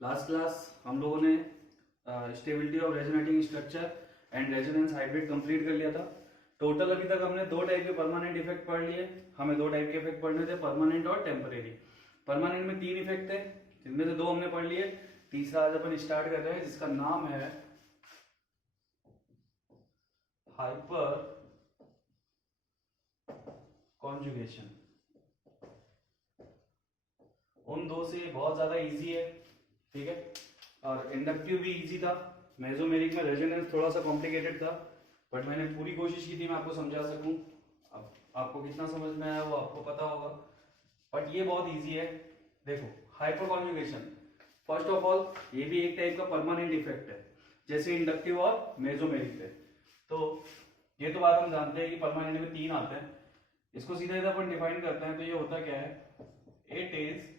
Last class हम लोगों ने stability of resonating structure and resonance hybrid complete कर लिया था। टोटल अभी तक हमने दो टाइप के परमानेंट इफेक्ट पढ़ लिए। हमें दो टाइप के इफेक्ट पढ़ने थे, परमानेंट और टेम्परेरी। परमानेंट में तीन इफेक्ट थे, जिनमें से दो हमने पढ़ लिए। तीसरा आज अपन स्टार्ट कर रहे हैं, जिसका नाम है हाइपर कॉन्जुगेशन। उन दो से बहुत ज्यादा इजी है, ठीक है, और इंडक्टिव भी इजी था। मेसोमेरिक में रेजोनेंस थोड़ा सा कॉम्प्लिकेटेड था, बट मैंने पूरी कोशिश की थी मैं आपको समझा सकूं। अब आपको कितना समझ में आया वो आपको पता होगा, बट ये बहुत इजी है। देखो, hyper conjugation, first of all ये भी एक टाइप का परमानेंट इफेक्ट है, जैसे इंडक्टिव और मेसोमेरिक थे। तो ये तो बात हम जानते हैं कि परमानेंट में तीन आते हैं। इसको सीधा सीधा अपन डिफाइन करते हैं, तो ये होता क्या है, it is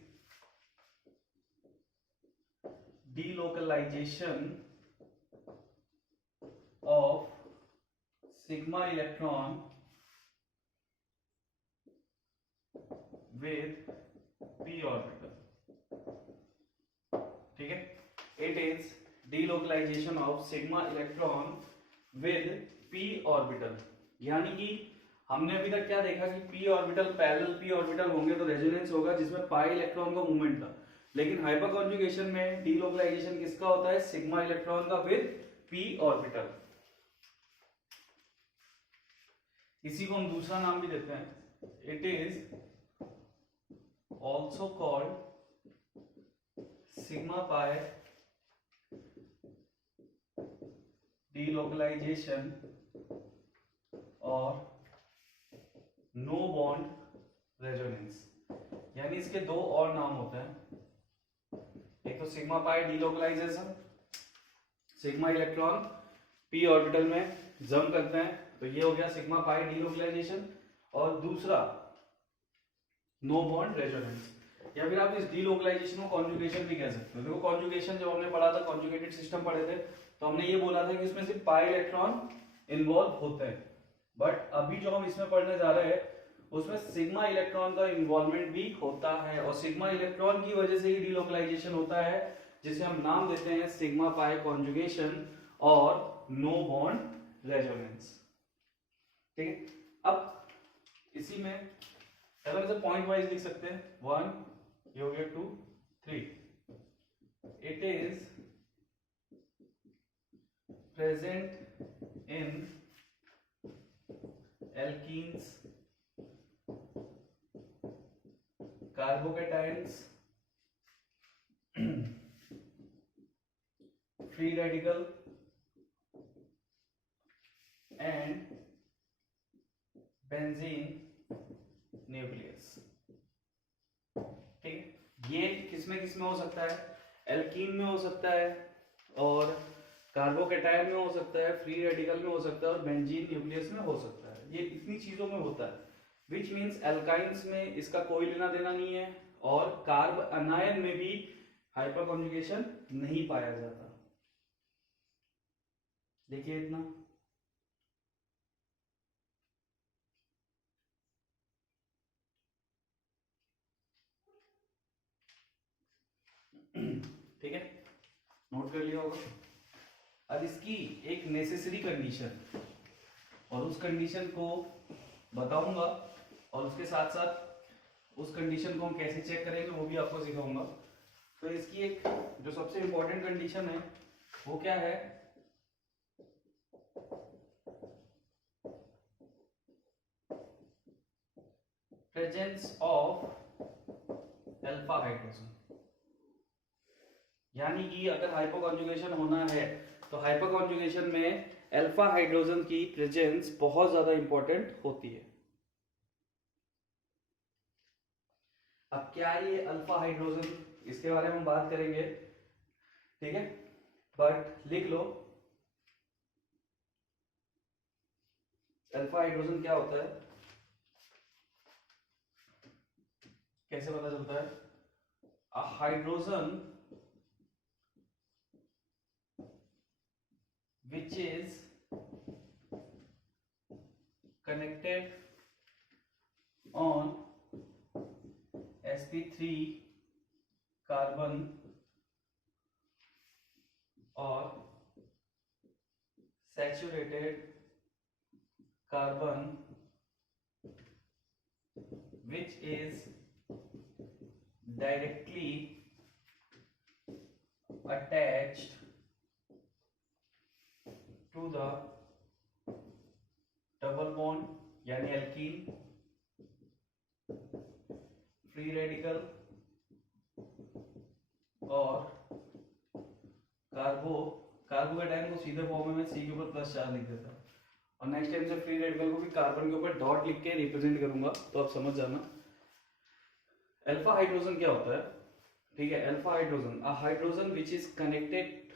delocalization of sigma electron with p orbital। ठीक है, it is delocalization of sigma electron with p orbital। यानी कि हमने अभी तक क्या देखा कि p orbital parallel p orbital होंगे तो रेजोनेंस होगा जिसमें पाई इलेक्ट्रॉन का मूवमेंट था। लेकिन हाइपर कॉन्जुगेशन में डीलोकलाइजेशन किसका होता है, सिग्मा इलेक्ट्रॉन का विद p ऑर्बिटल। इसी को हम दूसरा नाम भी देते हैं, it is also called sigma pi delocalisation और नो बॉन्ड रेजोनेंस। यानी इसके दो और नाम होते हैं, एक तो sigma pi delocalisation, sigma electron p orbital में जम करते हैं तो ये हो गया सिग्मा पाई डीलोकलाइजेशन, और दूसरा नो बॉन्ड रेजोनेंस, या फिर आप इस डीलोकलाइजेशन को कॉन्जुगेशन भी कह सकते हो। देखो कॉन्जुगेशन जब हमने पढ़ा था, कॉन्जुगेटेड सिस्टम पढ़े थे, तो हमने ये बोला था कि इसमें सिर्फ पाई इलेक्ट्रॉन इन्वॉल्व होते हैं। बट अभी जो हम इसमें पढ़ने जा रहे हैं उसमें सिग्मा इलेक्ट्रॉन का इन्वॉल्वमेंट भी होता है, और सिग्मा इलेक्ट्रॉन की वजह से ही डीलोकलाइजेशन होता है, जिसे हम नाम देते हैं सिग्मा पाई कॉन्जुगेशन और नो बॉन्ड रेजोनेंस। ठीक है, अब इसी में पहले से पॉइंट वाइज लिख सकते हैं, 1 ये हो गया, 2 3। It is present in alkenes, carbocations, free radical and benzene nucleus. ठीक है, ये किसमें हो सकता है, एल्कीन में हो सकता है, और कार्बोकेटाइन में हो सकता है, फ्री रेडिकल में हो सकता है, और बेंजीन न्यूक्लियस में हो सकता है। ये इतनी चीजों में होता है, विच मीन्स एल्काइंस में इसका कोई लेना देना नहीं है, और कार्ब अनायन में भी हाइपर कॉन्जुगेशन नहीं पाया जाता। देखिए इतना, ठीक है, नोट कर लिया होगा। अब इसकी एक नेसेसरी कंडीशन, और उस कंडीशन को बताऊंगा, और उसके साथ साथ उस कंडीशन को हम कैसे चेक करेंगे वो भी आपको सिखाऊंगा। तो इसकी एक जो सबसे इंपॉर्टेंट कंडीशन है वो क्या है, प्रेजेंस ऑफ अल्फा हाइड्रोजन। यानी कि अगर हाइपर कॉन्जुगेशन होना है तो हाइपर कॉन्जुगेशन में अल्फा हाइड्रोजन की प्रेजेंस बहुत ज्यादा इंपॉर्टेंट होती है। अब क्या ये अल्फा हाइड्रोजन, इसके बारे में हम बात करेंगे, ठीक है, बट लिख लो अल्फा हाइड्रोजन क्या होता है, कैसे पता चलता है। A hydrogen which is connected on sp3 carbon और saturated carbon which is directly attached to the double bond यानी एल्कीन, फ्री रेडिकल और कार्बोकेटाइन को सीधे फॉर्म में सी के ऊपर +4 लिख देता है और नेक्स्ट टाइम से फ्री रेडिकल को भी कार्बन के ऊपर डॉट लिख के रिप्रेजेंट करूंगा, तो आप समझ जाना। अल्फा हाइड्रोजन क्या होता है, ठीक है। Alpha hydrogen, a hydrogen which is connected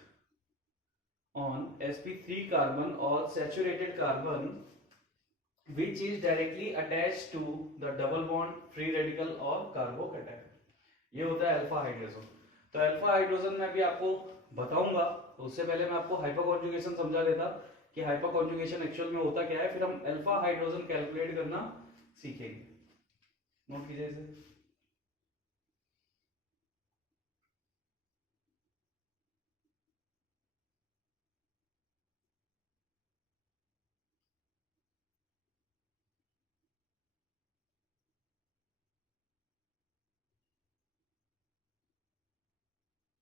on sp3 carbon और saturated carbon which is directly attached to the double bond, free radical और कार्बोकेटाइन, ये होता है अल्फा हाइड्रोजन। तो अल्फा हाइड्रोजन में भी आपको बताऊंगा, तो उससे पहले मैं आपको हाइपर कॉन्जुगेशन समझा देता कि हाइपर कॉन्जुगेशन एक्चुअल में होता क्या है, फिर हम अल्फा हाइड्रोजन कैलकुलेट करना सीखेंगे। नोट कीजिए इसे।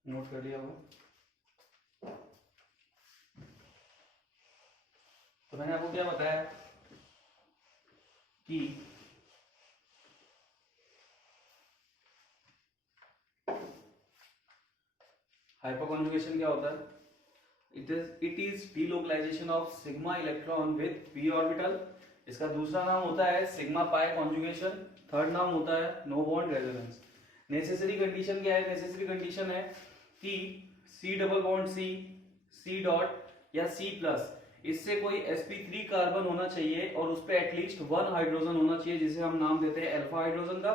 नोट कर लिया होगा। तो मैंने आपको क्या बताया कि हाइपर कॉन्जुगेशन क्या होता है, it is delocalisation of sigma electron with P orbital. इसका दूसरा नाम होता है सिग्मा पाई कॉन्जुगेशन, थर्ड नाम होता है no bond resonance. Necessary condition क्या है, नेसेसरी कंडीशन है कि C double bond C dot या सी प्लस, इससे कोई sp3 कार्बन होना चाहिए और उस पे एटलीस्ट 1 हाइड्रोजन होना चाहिए, जिसे हम नाम देते हैं अल्फा हाइड्रोजन का।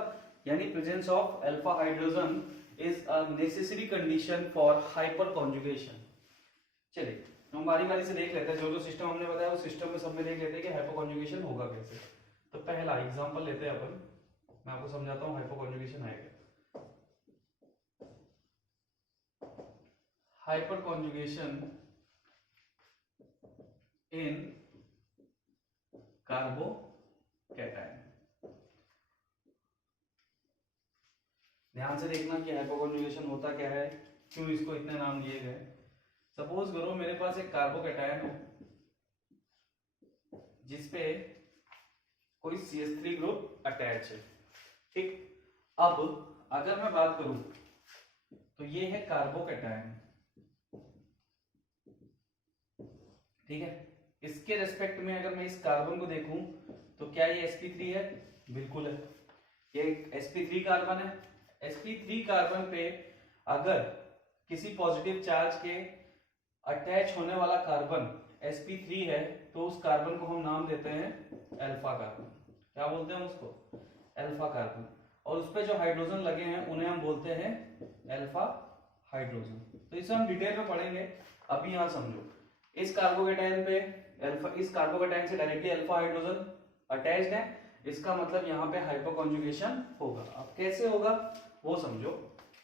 यानी presence of alpha hydrogen is a necessary condition for hyper conjugation. चलिए हम बारी बारी से देख लेते हैं, जो जो सिस्टम हमने बताया उस सिस्टम में सब में देख लेते हैं कि हाइपर कॉन्जुगेशन होगा कैसे। तो पहला एग्जांपल लेते हैं अपन, मैं आपको समझाता हूँ हाइपर कॉन्जुगेशन आएगा। हाइपर कॉन्जुगेशन इन कार्बोकैटायन। ध्यान से देखना कि हाइपर कॉन्जुगेशन होता क्या है, क्यों इसको इतने नाम दिए गए। सपोज करो मेरे पास एक कार्बोकैटायन है जिसपे कोई CH3 ग्रुप अटैच है, ठीक। अब अगर मैं बात करूं तो ये है कार्बोकैटायन, ठीक है। इसके रेस्पेक्ट में अगर मैं इस कार्बन को देखूं तो क्या ये sp3 है, बिल्कुल है, ये sp3 कार्बन है। sp3 कार्बन पे अगर किसी पॉजिटिव चार्ज के अटैच होने वाला कार्बन sp3 है तो उस कार्बन को हम नाम देते हैं अल्फा कार्बन। क्या बोलते हैं उसको, अल्फा कार्बन। और उस पे जो हाइड्रोजन लगे हैं उन्हें हम बोलते हैं अल्फा हाइड्रोजन। तो इसे हम डिटेल में पढ़ेंगे, अभी यहां समझो। इस कार्बोकैटायन पे अल्फा, इस कार्बोकैटायन से डायरेक्टली अल्फा हाइड्रोजन अटैच्ड है, इसका मतलब यहाँ पे हाइपर कॉन्जुगेशन होगा। अब कैसे होगा वो समझो,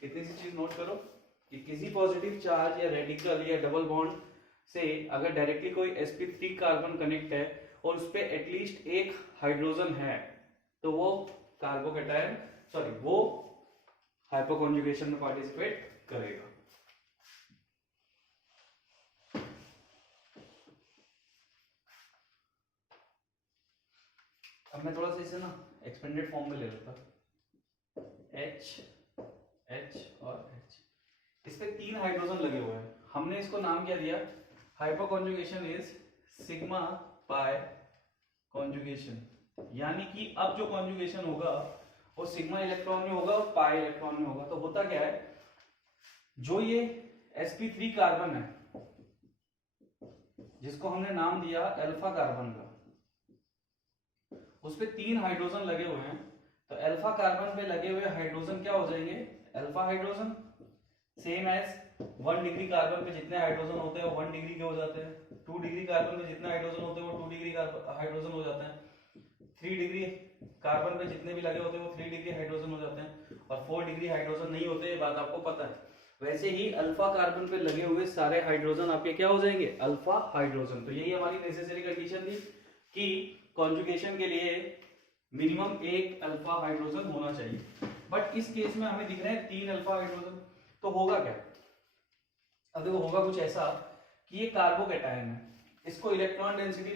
इतनी सी चीज नोट करो कि किसी पॉजिटिव चार्ज या रेडिकल या डबल बॉन्ड से अगर डायरेक्टली कोई sp3 कार्बन कनेक्ट है और उस पे एटलीस्ट एक हाइड्रोजन है तो वो कार्बोकैटायन वो हाइपर कॉन्जुगेशन में पार्टिसिपेट करेगा। अब मैं थोड़ा सा इसे ना एक्सपेंडेड फॉर्म में ले लेता, H H और H। इस पे 3 हाइड्रोजन लगे हुए हैं, हमने इसको नाम क्या दिया, hyper conjugation is sigma pi conjugation. यानी कि अब जो कॉन्जुगेशन होगा वो सिग्मा इलेक्ट्रॉन में होगा और पाई इलेक्ट्रॉन में होगा। तो होता क्या है, जो ये sp3 कार्बन है जिसको हमने नाम दिया अल्फा कार्बन का, उस पे 3 हाइड्रोजन लगे हुए हैं, तो अल्फा कार्बन पे लगे हुए हाइड्रोजन क्या हो जाएंगे, alpha hydrogen. Same as 1 degree carbon पे जितने हाइड्रोजन होते हैं वो 1 डिग्री के हो जाते हैं, 2 डिग्री कार्बन पे जितने हाइड्रोजन होते हैं वो 2 डिग्री हाइड्रोजन हो जाते हैं, 3 डिग्री कार्बन पे जितने भी लगे होते हैं वो 3 डिग्री हाइड्रोजन हो जाते हैं, और 4 डिग्री हाइड्रोजन नहीं होते, ये बात आपको पता है। वैसे ही अल्फा कार्बन पे लगे हुए सारे हाइड्रोजन आपके क्या हो जाएंगे, अल्फा हाइड्रोजन। तो यही हमारी नेसेसरी कंडीशन थी कि कॉन्जुगेशन के लिए मिनिमम एक अल्फा हाइड्रोजन होना चाहिए। बट इस केस में हमें दिख रहे हैं 3 अल्फा हाइड्रोजन। तो होगा क्या, अब देखो होगा कुछ ऐसा कि ये कार्बोकैटायन है, इसको इलेक्ट्रॉन डेंसिटी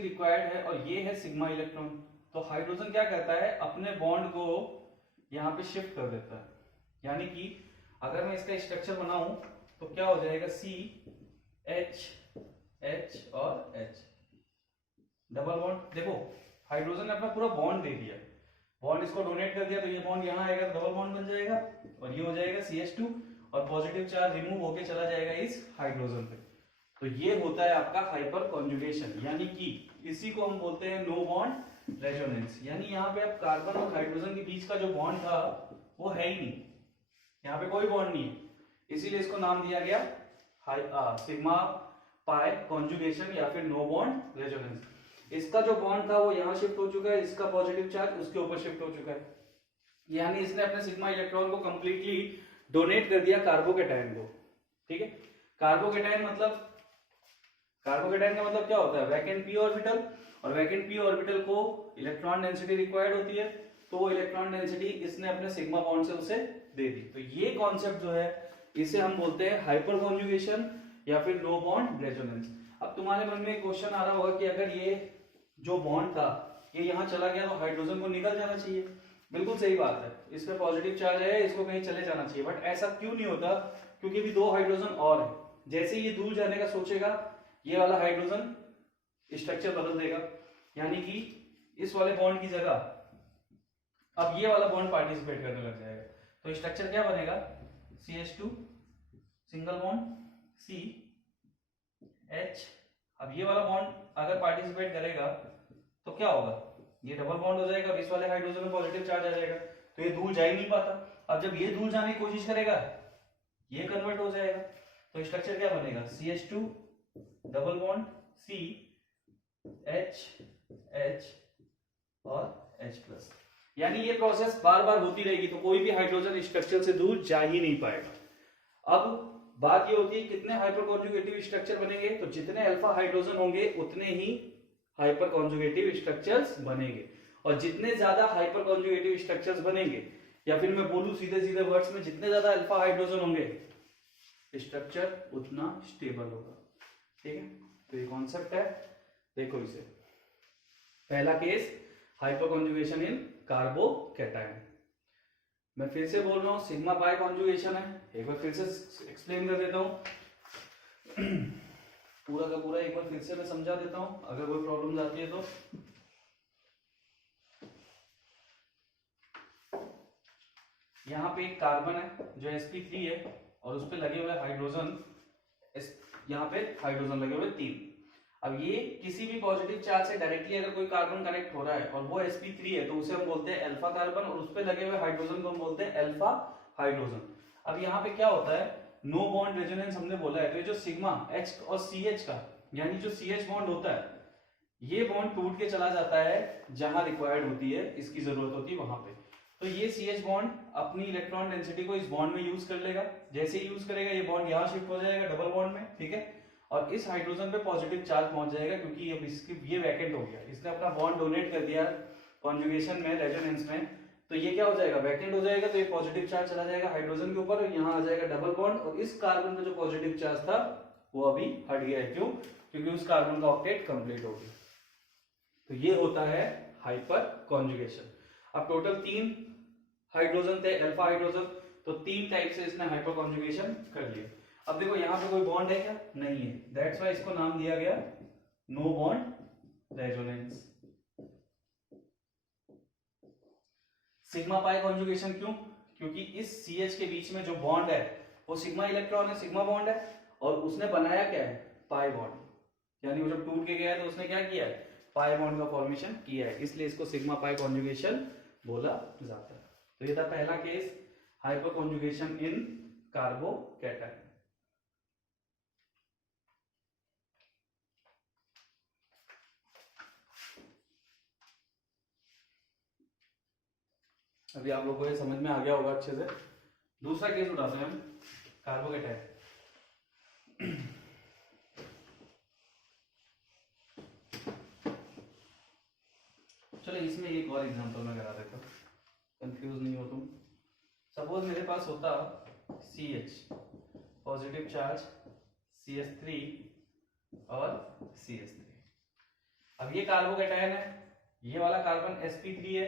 रिक्वायर्ड है और ये है सिग्मा इलेक्ट्रॉन। तो हाइड्रोजन क्या करता है, अपने बॉन्ड को यहाँ पे शिफ्ट कर देता है। यानी कि अगर मैं इसका स्ट्रक्चर बनाऊं तो क्या हो जाएगा, सी एच और एच, डबल बॉन्ड। देखो हाइड्रोजन ने अपना पूरा बॉन्ड दे दिया, बॉन्ड इसको डोनेट कर दिया, तो ये बॉन्ड यहाँ आएगा तो डबल बॉन्ड बन जाएगा और ये हो जाएगा CH2 और पॉजिटिव चार्ज रिमूव होके चला जाएगा इस हाइड्रोजन पे। तो ये होता है आपका हाइपर कॉन्जुगेशन, यानी कि इसी को हम बोलते हैं नो बॉन्ड रेजोनेंस। यानी यहाँ पे अब कार्बन और हाइड्रोजन के बीच का जो बॉन्ड था वो है ही नहीं, यहाँ पे कोई बॉन्ड नहीं है, इसीलिए इसको नाम दिया गया सिग्मा पाई कॉन्जुगेशन या फिर नो बॉन्ड रेजोनेंस। इसका जो बॉन्ड था वो यहाँ शिफ्ट हो चुका है, इसका पॉजिटिव चार्ज उसके ऊपर शिफ्ट हो चुका है, यानी इसने अपने सिग्मा इलेक्ट्रॉन को कंप्लीटली डोनेट कर दिया कार्बोकैटायन को। ठीक है, कार्बोकैटायन का मतलब क्या होता है, वैकेंट p ऑर्बिटल, और वैकेंट p ऑर्बिटल को इलेक्ट्रॉन डेंसिटी रिक्वायर्ड होती है, तो वो इलेक्ट्रॉन डेंसिटी इसने अपने सिग्मा बॉन्ड से उसे दे दी। तो ये कॉन्सेप्ट जो है इसे हम बोलते हैं हाइपर कॉन्जुगेशन या फिर नो बॉन्ड रेजोनेंस। अब तुम्हारे मन में एक क्वेश्चन आ रहा होगा कि अगर ये जो बॉन्ड था ये यहाँ चला गया तो हाइड्रोजन को निकल जाना चाहिए। बिल्कुल सही बात है, इसमें पॉजिटिव चार्ज है, इसको कहीं चले जाना चाहिए, बट ऐसा क्यों नहीं होता, क्योंकि भी 2 हाइड्रोजन और है। जैसे ये दूर जाने का सोचेगा ये वाला हाइड्रोजन स्ट्रक्चर बदल देगा, यानी कि इस वाले बॉन्ड की जगह अब ये वाला बॉन्ड पार्टिसिपेट करने लग जाएगा। तो स्ट्रक्चर क्या बनेगा, CH2 सिंगल बॉन्ड CH। अब ये वाला बॉन्ड अगर पार्टिसिपेट करेगा तो क्या होगा, ये डबल बॉन्ड हो जाएगा और इस वाले हाइड्रोजन में पॉजिटिव चार्ज आ जाएगा, तो ये दूर जा ही नहीं पाता। अब जब ये दूर जाने की कोशिश करेगा ये कन्वर्ट हो जाएगा, तो स्ट्रक्चर क्या बनेगा, CH2 डबल बॉन्ड CH और H+। यानी ये प्रोसेस बार बार होती रहेगी, तो कोई भी हाइड्रोजन स्ट्रक्चर से दूर जा ही नहीं पाएगा। अब बात ये होती है कितने हाइपर कॉन्जुगेटिव स्ट्रक्चर बनेंगे, तो जितने अल्फा हाइड्रोजन होंगे उतने ही हाइपर कॉन्जुगेटिव स्ट्रक्चर्स बनेंगे, और जितने ज्यादा हाइपर कॉन्जुगेटिव स्ट्रक्चर्स बनेंगे, या फिर मैं बोलूं सीधे सीधे वर्ड्स में, जितने ज्यादा अल्फा हाइड्रोजन होंगे स्ट्रक्चर उतना स्टेबल होगा। ठीक है, तो ये कॉन्सेप्ट है। देखो इसे, पहला केस हाइपर कॉन्जुगेशन इन कार्बोकैटायन। मैं फिर से बोल रहा हूं सिग्मा पाई कॉन्जुगेशन है, एक बार फिर से एक्सप्लेन कर देता हूं पूरा का पूरा, एक बार फिर से मैं समझा देता हूं, अगर कोई प्रॉब्लम आती है तो। यहाँ पे एक कार्बन है जो sp3 है और उस पे लगे हुए हाइड्रोजन, यहाँ पे हाइड्रोजन लगे हुए 3। अब ये किसी भी पॉजिटिव चार्ज से डायरेक्टली अगर कोई कार्बन कनेक्ट हो रहा है और वो sp3 है तो उसे हम बोलते हैं अल्फा कार्बन, और उस पे लगे हुए हाइड्रोजन को हम बोलते हैं अल्फा हाइड्रोजन। अब यहाँ पे क्या होता है, नो बॉन्ड रेजोनेंस हमने बोला है, तो ये जो सिग्मा H और CH का, यानी जो CH बॉन्ड होता है, ये बॉन्ड टूट के चला जाता है जहां रिक्वायर्ड होती है, इसकी जरूरत होती है वहां पे। तो ये CH बॉन्ड अपनी इलेक्ट्रॉन डेंसिटी को इस बॉन्ड में यूज कर लेगा, जैसे ही यूज करेगा ये बॉन्ड यहाँ शिफ्ट हो जाएगा डबल बॉन्ड में। ठीक है, और इस हाइड्रोजन पे पॉजिटिव चार्ज पहुंच जाएगा, क्योंकि अब इसकी ये वैकेंट हो गया, इसने अपना बॉन्ड डोनेट कर दिया कॉन्जुगेशन में, रेजोनेंस में, तो ये क्या हो जाएगा, वैकेंट हो जाएगा। तो ये पॉजिटिव चार्ज चला जाएगा हाइड्रोजन के ऊपर और यहाँ आ जाएगा डबल बॉन्ड, और इस कार्बन का जो पॉजिटिव चार्ज था वो अभी हट गया है। क्यों, क्योंकि उस कार्बन का ऑक्टेट कंप्लीट हो गया। तो ये होता है हाइपर कॉन्जुगेशन। अब टोटल 3 हाइड्रोजन थे, अल्फा हाइड्रोजन, तो 3 टाइप से इसने हाइपर कॉन्जुगेशन कर लिया। अब देखो यहाँ पे कोई बॉन्ड है क्या, नहीं है, दैट्स वाई इसको नाम दिया गया no bond resonance. Sigma pi conjugation क्यों, क्योंकि इस CH के बीच में जो बॉन्ड है वो सिग्मा इलेक्ट्रॉन है, सिग्मा बॉन्ड है, और उसने बनाया क्या है, पाई बॉन्ड, यानी वो जब टूट के गया है तो उसने क्या किया है, पाई बॉन्ड का फॉर्मेशन किया है, इसलिए इसको सिग्मा पाई कॉन्जुगेशन बोला जाता है। तो ये था पहला केस, हाइपर कॉन्जुगेशन इन कार्बोकैटायन। अभी आप लोगों को ये समझ में आ गया होगा अच्छे से दूसरा केस उठाते हैं हम, कार्बोकेटाइन। चलो इसमें एक और एग्जांपल मैं करा देता हूँ, कंफ्यूज नहीं हो तुम। सपोज मेरे पास होता CH पॉजिटिव चार्ज, CH3 और CH3। अब ये कार्बोकेटाइन है, ये वाला कार्बन sp3 है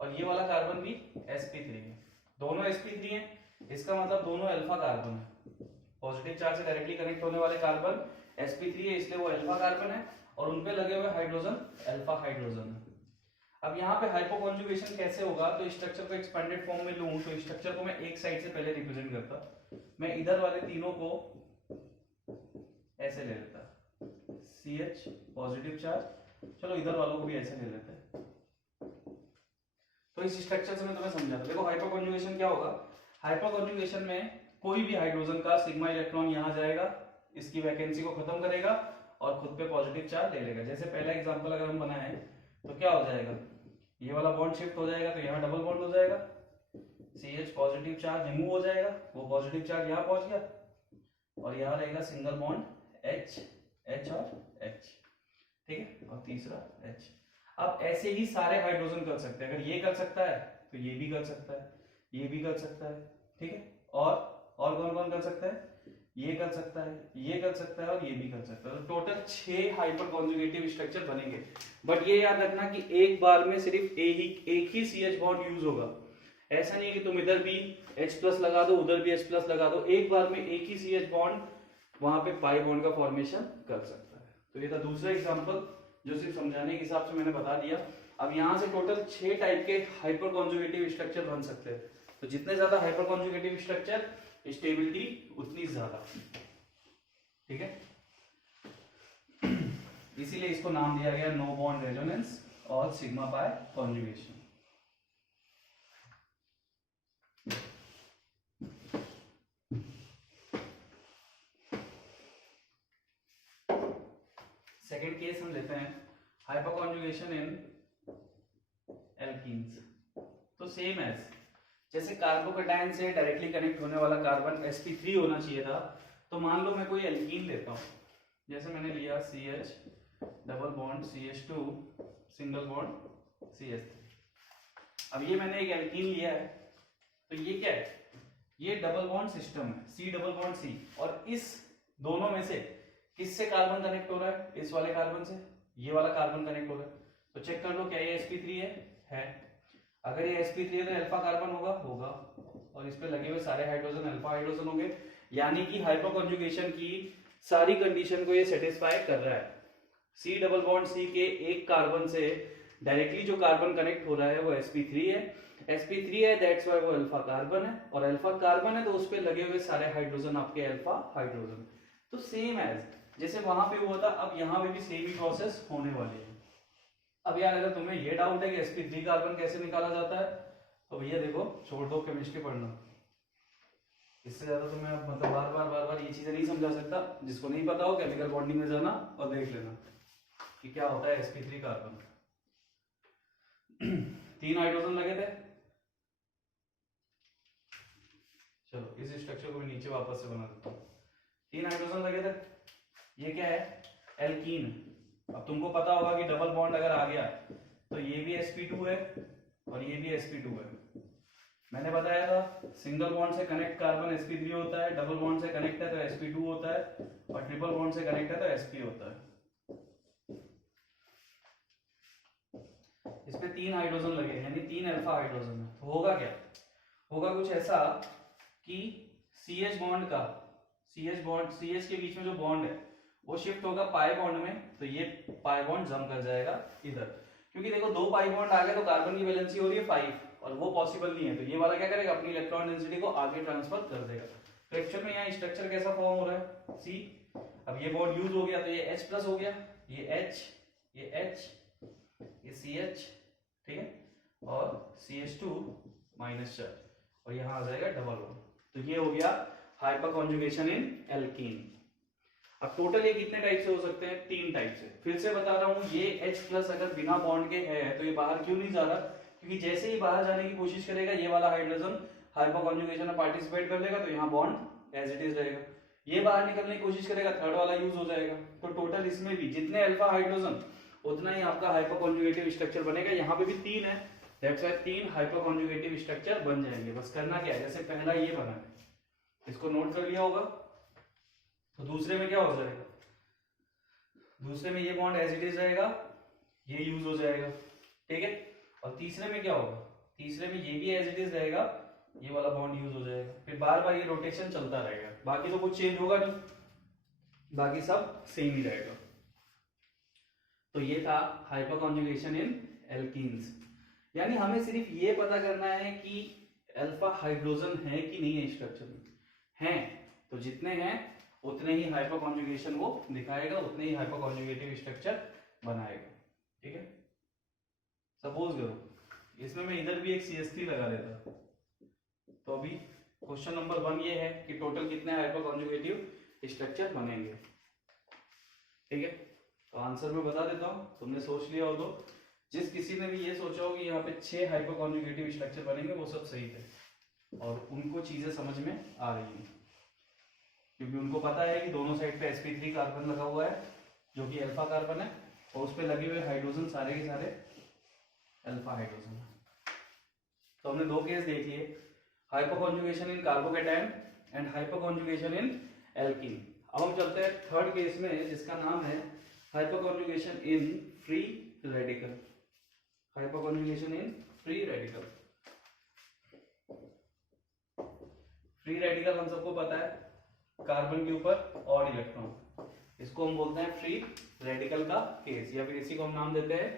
और ये वाला कार्बन भी sp3 है, दोनों sp3 है, इसका मतलब दोनों अल्फा कार्बन है। पॉजिटिव चार्ज से डायरेक्टली कनेक्ट होने वाले कार्बन sp3 है, इसलिए वो अल्फा कार्बन है और उनपे लगे हुए हाइड्रोजन अल्फा हाइड्रोजन है। अब यहाँ पे हाइपोकॉन्जुगेशन कैसे होगा, तो स्ट्रक्चर को एक्सपेंडेड फॉर्म में लूं तो स्ट्रक्चर को मैं एक साइड से पहले रिप्रेजेंट करता, मैं इधर वाले तीनों को ऐसे ले लेता, CH पॉजिटिव चार्ज, चलो इधर वालों को भी ऐसे ले लेते हैं। तो इस स्ट्रक्चर से मैं तुम्हें समझाता, देखो हाइपोकॉन्जुगेशन क्या होगा। हाइपोकॉन्जुगेशन में कोई भी हाइड्रोजन का सिग्मा इलेक्ट्रॉन यहाँ जाएगा, इसकी वैकेंसी को खत्म करेगा और खुद पे पॉजिटिव चार्ज ले लेगा। जैसे पहला एग्जांपल अगर हम बनाए तो क्या हो जाएगा, ये वाला बॉन्ड शिफ्ट हो जाएगा तो यहाँ डबल बॉन्ड हो जाएगा, CH पॉजिटिव चार्ज रिमूव हो जाएगा, वो पॉजिटिव चार्ज यहाँ पहुंच गया और यहाँ रहेगा सिंगल बॉन्ड H और H, ठीक है, और तीसरा H। अब ऐसे ही सारे हाइड्रोजन कर सकते हैं, अगर ये कर सकता है तो ये भी कर सकता है, ये भी कर सकता है, ठीक है, और कौन कौन कर सकता है, ये कर सकता है, ये कर सकता है और ये भी कर सकता है। तो टोटल 6 हाइपर कॉन्जुगेटिव स्ट्रक्चर बनेंगे। बट ये याद रखना कि एक बार में सिर्फ एक ही CH बॉन्ड यूज होगा, ऐसा नहीं है कि तुम इधर भी H+ लगा दो, उधर भी H+ लगा दो, एक बार में एक ही CH बॉन्ड वहां पे पाई बॉन्ड का फॉर्मेशन कर सकता है। तो ये था दूसरा एग्जांपल जो सिर्फ समझाने के हिसाब से मैंने बता दिया। अब यहाँ से टोटल 6 टाइप के हाइपर कॉन्जुगेटिव स्ट्रक्चर बन सकते हैं। तो जितने ज्यादा हाइपर कॉन्जुगेटिव स्ट्रक्चर, स्टेबिलिटी उतनी ज्यादा, ठीक है। इसीलिए इसको नाम दिया गया नो बॉन्ड रेजोनेंस और sigma bye conjugation. Second case हम लेते हैं हाइपर कॉन्जुगेशन इन एल्कीन्स। तो सेम एज जैसे कार्बोकेटाइन से डायरेक्टली कनेक्ट होने वाला कार्बन sp3 होना चाहिए था, तो मान लो मैं कोई एल्कीन लेता हूं, जैसे मैंने लिया CH double bond CH2 single bond CH3। अब ये मैंने एक एल्कीन लिया है, तो ये क्या है, ये डबल बॉन्ड सिस्टम है, C डबल बॉन्ड C, और इस दोनों में से किससे कार्बन कनेक्ट हो रहा है, इस वाले कार्बन से ये वाला कार्बन कनेक्ट हो रहा है। तो चेक कर लो क्या ये sp3 है। अगर ये sp3 है तो अल्फा कार्बन होगा और इस पे लगे हुए सारे हाइड्रोजन अल्फा हाइड्रोजन होंगे, यानी कि हाइपर कॉन्जुगेशन की सारी कंडीशन को ये सेटिस्फाई कर रहा है। C डबल बॉन्ड C के एक कार्बन से डायरेक्टली जो कार्बन कनेक्ट हो रहा है वो sp3 है, sp3 है दैट्स व्हाई वो अल्फा कार्बन है, और अल्फा कार्बन है तो उस पे लगे हुए सारे हाइड्रोजन आपके अल्फा हाइड्रोजन। तो सेम एज जैसे वहां पे हुआ था, अब यहाँ पे भी सेम ही प्रोसेस होने वाली है। अब यार अगर तुम्हें ये डाउट है कि sp3 कार्बन कैसे निकाला जाता है, तो भैया देखो छोड़ दो केमिस्ट्री पढ़ना, इससे ज्यादा तो मैं मतलब बार बार ये चीजें नहीं समझा सकता। जिसको नहीं पता हो केमिकल बॉन्डिंग में जाना और देख लेना कि क्या होता है sp3 कार्बन। 3 हाइड्रोजन लगे थे, चलो इस स्ट्रक्चर को भी नीचे वापस से बना देता हूँ। 3 हाइड्रोजन लगे थे, ये क्या है, एल्कीन। अब तुमको पता होगा कि डबल बॉन्ड अगर आ गया तो ये भी sp2 है और ये भी sp2 है। मैंने बताया था सिंगल बॉन्ड से कनेक्ट कार्बन sp3 होता है, डबल बॉन्ड से कनेक्ट है तो sp2 होता है, और ट्रिपल बॉन्ड से कनेक्ट है तो sp होता है। इस पे 3 हाइड्रोजन लगे यानी 3 अल्फा हाइड्रोजन है। तो होगा क्या, होगा कुछ ऐसा कि CH बॉन्ड का CH के बीच में जो बॉन्ड है वो शिफ्ट होगा पाई बॉन्ड में, तो ये पाई बॉन्ड जम कर जाएगा इधर, क्योंकि देखो 2 पाई बॉन्ड आ गए तो कार्बन की वैलेंसी हो रही है 5 और वो पॉसिबल नहीं है, तो ये वाला क्या करेगा, अपनी इलेक्ट्रॉन डेंसिटी को आगे ट्रांसफर कर देगा। तो एक्चुअल में यहाँ स्ट्रक्चर कैसा फॉर्म हो रहा है, C, अब ये बॉन्ड यूज हो गया तो ये H+ हो गया, ये H, ये H, ये CH, ठीक है, और CH2 माइनस चार्ज, और यहाँ आ जाएगा डबल बॉन्ड। तो ये हो गया हाइपर कॉन्जुगेशन इन एल्कीन। अब टोटल ये कितने टाइप से हो सकते हैं, 3 टाइप से। फिर से बता रहा हूँ, ये H+ अगर बिना बॉन्ड के है तो ये बाहर क्यों नहीं जा रहा, क्योंकि जैसे ही बाहर जाने की कोशिश करेगा ये वाला हाइड्रोजन हाइपर कॉन्जुगेशन में पार्टिसिपेट कर लेगा तो यहाँ बॉन्ड एज इट इज रहेगा। ये बाहर निकलने की कोशिश करेगा, थर्ड वाला यूज हो जाएगा। तो टोटल इसमें भी जितने अल्फा हाइड्रोजन उतना ही आपका हाइपर कॉन्जुगेटिव स्ट्रक्चर बनेगा। यहाँ पे भी 3 है, that's why 3 hyper conjugative structure बन जाएंगे। बस करना क्या है, जैसे पहला ये बना है, इसको नोट कर लिया होगा, तो दूसरे में क्या हो जाएगा, दूसरे में ये बॉन्ड एज इट इज रहेगा, ये यूज हो जाएगा, ठीक है। और तीसरे में क्या होगा, तीसरे में ये भी एज इट इज रहेगा, ये वाला बॉन्ड यूज हो जाएगा। फिर बार बार ये रोटेशन चलता रहेगा, बाकी तो कुछ चेंज होगा नहीं, बाकी सब सेम ही रहेगा। तो ये था हाइपर कॉन्जुगेशन इन एल्कीन्स। यानी हमें सिर्फ ये पता करना है कि अल्फा हाइड्रोजन है कि नहीं है स्ट्रक्चर में, हैं तो जितने हैं उतने ही हाइपर कॉन्जुगेशन वो दिखाएगा, उतने ही हाइपर कॉन्जुगेटिव स्ट्रक्चर बनाएगा, ठीक है। सपोज करो इसमें मैं इधर भी एक CH3 लगा देता, तो अभी क्वेश्चन नंबर 1 ये है कि टोटल कितने हाइपर कॉन्जुगेटिव स्ट्रक्चर बनेंगे, ठीक है। तो आंसर मैं बता देता हूँ, तुमने सोच लिया हो तो। जिस किसी ने भी ये सोचा हो कि यहाँ पे 6 हाइपर कॉन्जुगेटिव स्ट्रक्चर बनेंगे, वो सब सही थे और उनको चीजें समझ में आ रही हैं, क्योंकि उनको पता है कि दोनों साइड पे sp3 कार्बन लगा हुआ है जो कि अल्फा कार्बन है, और उस पे लगे हुए हाइड्रोजन सारे के सारे अल्फा हाइड्रोजन है। तो हमने 2 केस देख लिए, hyper conjugation in carbocation and hyper conjugation in alkene. अब हम चलते हैं थर्ड केस में, जिसका नाम है hyper conjugation in free radical. Hyper conjugation in free radical. Free radical हम सबको पता है, कार्बन के ऊपर ऑड इलेक्ट्रॉन, इसको हम बोलते हैं फ्री रेडिकल का केस, या फिर इसी को हम नाम देते हैं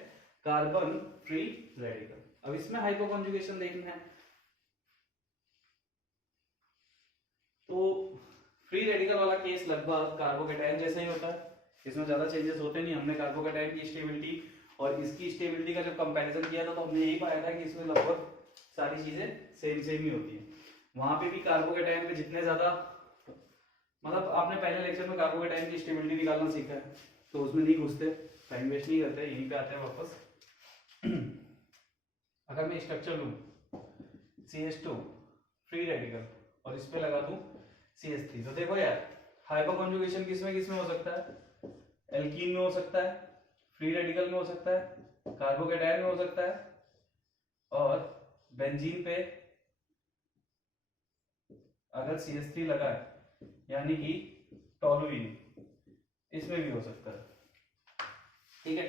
कार्बन फ्री रेडिकल। अब इसमें हाइपर कॉन्जुगेशन देखना है, तो फ्री रेडिकल वाला केस लगभग कार्बोकैटायन जैसा ही होता है, इसमें ज्यादा चेंजेस होते नहीं। हमने कार्बोकैटायन की स्टेबिलिटी और इसकी स्टेबिलिटी का जब कंपैरिजन किया था तो हमने यही पाया था कि इसमें लगभग सारी चीजें सेम सेम ही होती है। वहां पे भी कार्बोकैटायन पे जितने ज्यादा, मतलब आपने पहले लेक्चर में कार्बोकैटायन की स्टेबिलिटी निकालना सीखा है, तो उसमें नहीं घुसते, टाइम वेस्ट नहीं करते, यहीं पे आते हैं वापस। अगर मैं स्ट्रक्चर लूं CH2 फ्री रेडिकल और इस पे लगा दूं CH3, तो देखो यार हाइपर कॉन्जुगेशन किसमें किसमें हो सकता है, एल्कीन में हो सकता है, फ्री रेडिकल में हो सकता है, कार्बोकैटायन में हो सकता है, और बेंजीन पे अगर CH3 लगा है यानी कि टोलुइन, इसमें भी हो सकता है, ठीक है।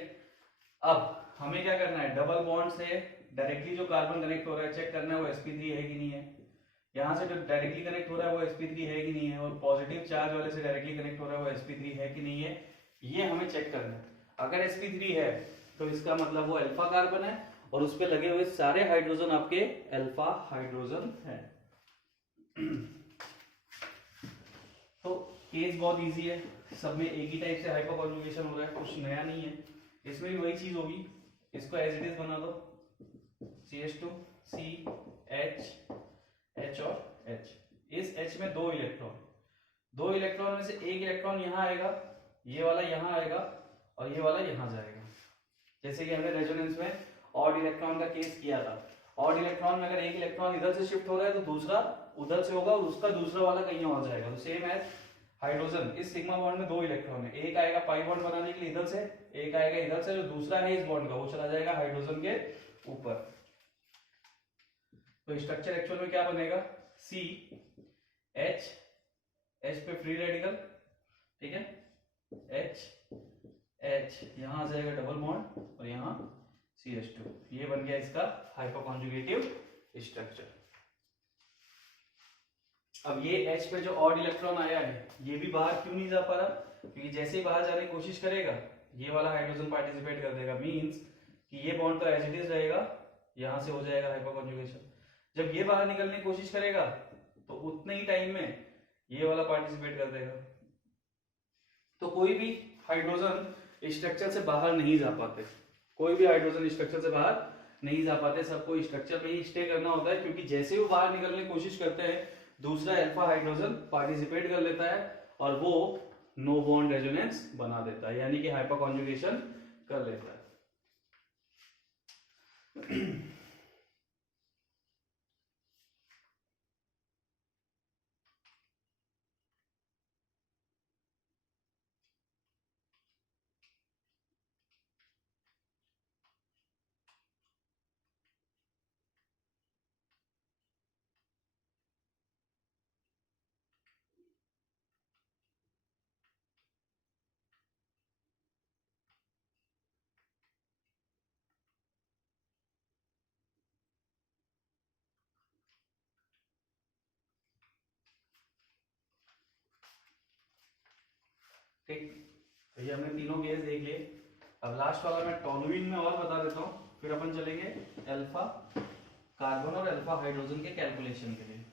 अब हमें क्या करना है, डबल बॉन्ड से डायरेक्टली जो कार्बन कनेक्ट हो रहा है चेक करना है वो sp3 है कि नहीं है, यहां से जो डायरेक्टली कनेक्ट हो रहा है वो sp3 है कि नहीं है, और पॉजिटिव चार्ज वाले से डायरेक्टली कनेक्ट हो रहा है वो sp3 है कि नहीं है, ये हमें चेक करना है। अगर sp3 है तो इसका मतलब वो अल्फा कार्बन है और उस पे लगे हुए सारे हाइड्रोजन आपके अल्फा हाइड्रोजन है। तो केस बहुत इजी है, सब में एक ही टाइप से हाइपर कॉन्जुगेशन हो रहा है, कुछ नया नहीं है। इसमें भी वही चीज होगी, इसको एज इट इज बना दो, CH2 C H H और H। इस H में 2 इलेक्ट्रॉन, 2 इलेक्ट्रॉन में से एक इलेक्ट्रॉन यहाँ आएगा, ये वाला यहाँ आएगा और ये वाला यहाँ जाएगा। जैसे कि हमने रेजोनेंस में ऑड इलेक्ट्रॉन का केस किया था, ऑड इलेक्ट्रॉन में अगर एक इलेक्ट्रॉन इधर से शिफ्ट हो रहा है तो दूसरा उधर से होगा और उसका दूसरा वाला कहीं और जाएगा। तो सेम एज हाइड्रोजन, इस सिग्मा बॉन्ड में 2 इलेक्ट्रॉन है, एक आएगा पाई बॉन्ड बनाने के लिए इधर से, एक आएगा इधर से, जो दूसरा है इस बॉन्ड का वो चला जाएगा हाइड्रोजन के ऊपर। तो स्ट्रक्चर एक्चुअल में क्या बनेगा, C H H पे फ्री रेडिकल, ठीक है, H H यहां आ जाएगा डबल बॉन्ड और यहाँ CH2, ये बन गया इसका हाइपर कॉन्जुगेटिव स्ट्रक्चर। अब ये H पे जो ऑड इलेक्ट्रॉन आया है ये भी बाहर क्यों नहीं जा पा रहा, क्योंकि जैसे ही बाहर जाने की कोशिश करेगा ये वाला हाइड्रोजन पार्टिसिपेट कर देगा, मींस कि ये बॉन्ड तो एज इट इज रहेगा, यहां से हो जाएगा हाइपर कॉन्जुगेशन। जब ये बाहर निकलने की कोशिश करेगा तो उतने ही टाइम में ये वाला पार्टिसिपेट कर देगा। तो कोई भी हाइड्रोजन स्ट्रक्चर से बाहर नहीं जा पाते, कोई भी हाइड्रोजन स्ट्रक्चर से बाहर नहीं जा पाते, सबको स्ट्रक्चर में ही स्टे करना होता है, क्योंकि जैसे वो बाहर निकलने की कोशिश करते हैं दूसरा अल्फा हाइड्रोजन पार्टिसिपेट कर लेता है और वो नो बॉन्ड रेजोनेंस बना देता है, यानी कि हाइपर कॉन्जुगेशन कर लेता है। ठीक, तो ये हमने तीनों केस देख लिए। अब लास्ट वाला मैं टॉलुइन में और बता देता हूँ, फिर अपन चलेंगे अल्फा कार्बन और अल्फा हाइड्रोजन के कैलकुलेशन के लिए।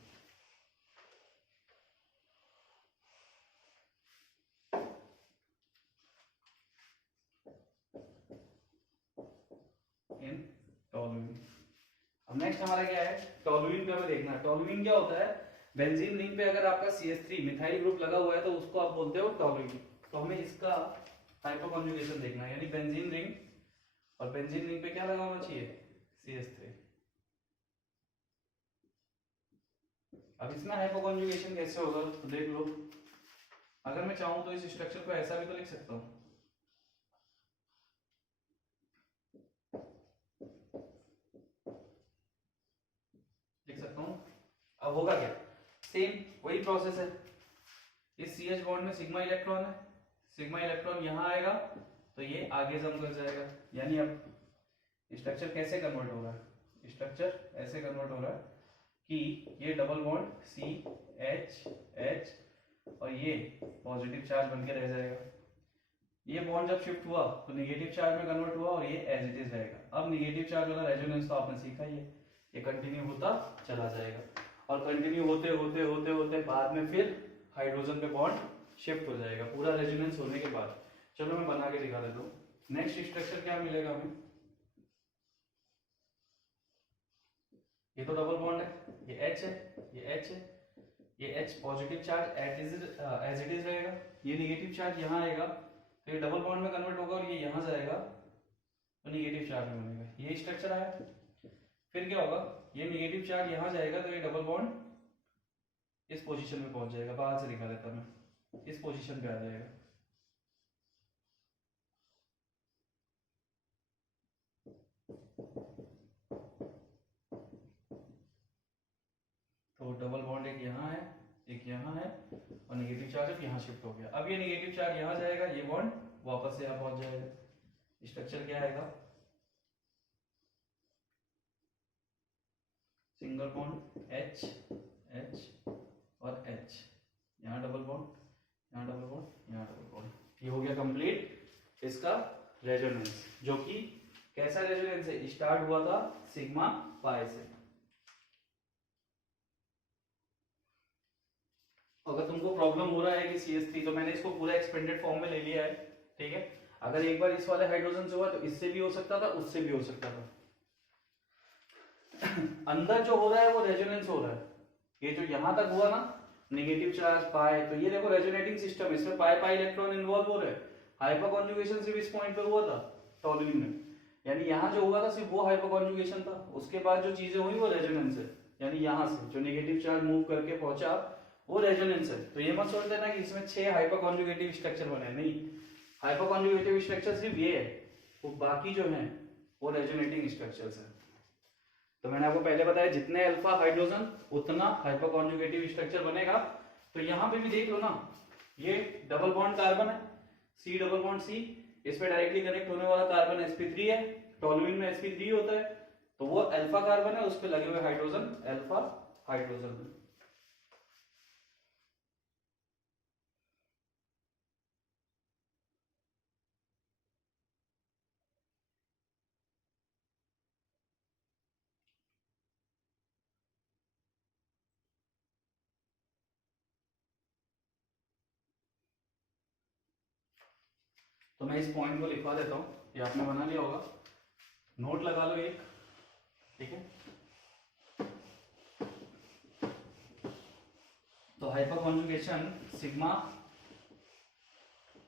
इन टॉलुइन, अब नेक्स्ट हमारा क्या है, टॉलुइन पे हमें देखना है। टॉलुइन क्या होता है, बेंजीन रिंग पे अगर आपका CH3 मिथाइल ग्रुप लगा हुआ है तो उसको आप बोलते हो टॉलुइन। तो हमें इसका हाइपोकॉन्जुगेशन देखना है, यानी बेंजीन रिंग, और बेंजीन रिंग पे क्या लगा होना चाहिए, CH3। अब इसमें हाइपोकॉन्जुगेशन कैसे होगा तो देख लो। अगर मैं चाहूं तो इस स्ट्रक्चर को ऐसा भी तो लिख सकता हूं, लिख सकता हूं। अब होगा क्या, सेम वही प्रोसेस है। इस CH बॉन्ड में सिग्मा इलेक्ट्रॉन है, सिग्मा इलेक्ट्रॉन यहाँ आएगा तो ये आगे जम कर जाएगा। यानी अब स्ट्रक्चर कैसे कन्वर्ट हो रहा है, स्ट्रक्चर ऐसे कन्वर्ट हो रहा है कि ये डबल बॉन्ड CH और ये पॉजिटिव चार्ज बन के रह जाएगा। ये बॉन्ड जब शिफ्ट हुआ तो नेगेटिव चार्ज में कन्वर्ट हुआ और ये एज इट इज रहेगा। अब नेगेटिव चार्ज वाला रेजोनेंस तो आपने सीखा ही है, ये कंटिन्यू होता चला जाएगा और कंटिन्यू होते होते होते होते बाद में फिर हाइड्रोजन पे बॉन्ड शिफ्ट हो जाएगा पूरा रेजोनेंस होने के बाद। चलो मैं बना के दिखा देता हूँ। नेक्स्ट स्ट्रक्चर क्या मिलेगा हमें, ये तो डबल बॉन्ड है, ये H है, ये H है, ये H positive charge as it is रहेगा। ये नेगेटिव चार्ज यहाँ आएगा तो ये डबल बॉन्ड में कन्वर्ट होगा और ये यहाँ जाएगा तो नेगेटिव चार्ज में बनेगा। ये स्ट्रक्चर आया। फिर क्या होगा, ये नेगेटिव चार्ज यहाँ जाएगा तो ये डबल बॉन्ड इस पोजीशन में पहुंच जाएगा। बाहर से दिखा देता मैं, इस पोजीशन पे आ जाएगा। तो डबल बॉन्ड एक यहाँ है, एक यहाँ है और नेगेटिव चार्ज अब यहाँ शिफ्ट हो गया। अब ये नेगेटिव चार्ज यहाँ जाएगा, ये बॉन्ड वापस से यहाँ पहुंच जाएगा। स्ट्रक्चर क्या आएगा, सिंगल बॉन्ड H H और H, यहाँ डबल बॉन्ड, यहाँ डबल बॉन्ड, यहाँ डबल बॉन्ड। ये हो गया कंप्लीट इसका रेजोनेंस, जो कि कैसा रेजोनेंस है, स्टार्ट हुआ था सिग्मा पाई से। अगर तुमको प्रॉब्लम हो रहा है कि CH3, तो मैंने इसको पूरा एक्सपेंडेड फॉर्म में ले लिया है, ठीक है। अगर एक बार इस वाले हाइड्रोजन से हुआ तो इससे भी हो सकता था, उससे भी हो सकता था। अंदर जो हो रहा है वो रेजोनेंस हो रहा है। ये जो यहां तक हुआ ना नेगेटिव चार्ज पाई, तो ये देखो रेजोनेटिंग सिस्टम, इसमें पाई पाई इलेक्ट्रॉन इन्वॉल्व हो रहे हैं। हाइपोकॉन्जुगेशन सिर्फ इस पॉइंट पे हुआ था टॉलुइन में, यानी यहाँ जो हुआ था सिर्फ वो हाइपोकॉन्जुगेशन था। उसके बाद जो चीजें हुई वो रेजोनेंस है, यानी यहाँ से जो नेगेटिव चार्ज मूव करके पहुंचा वो रेजोनेंस है। तो ये मत सोच लेना कि इसमें 6 हाइपोकॉन्जुगेटिव स्ट्रक्चर बने, नहीं। हाइपोकॉन्जुगेटिव स्ट्रक्चर सिर्फ ये है, वो बाकी जो है वो रेजोनेटिंग स्ट्रक्चर्स है। तो मैंने आपको पहले बताया जितने अल्फा हाइड्रोजन उतना हाइपोकॉन्जुगेटिव स्ट्रक्चर बनेगा। तो यहाँ पे भी देख लो ना, ये डबल बॉन्ड कार्बन है, C डबल बॉन्ड C, इस पे डायरेक्टली कनेक्ट होने वाला कार्बन sp3 है। टॉलुइन में sp3 होता है, तो वो अल्फा कार्बन है, उस पे लगे हुए हाइड्रोजन अल्फा हाइड्रोजन है। तो मैं इस पॉइंट को लिखवा देता हूँ, ये आपने बना लिया होगा, नोट लगा लो एक, ठीक है। तो हाइपोकॉन्जुगेशन सिग्मा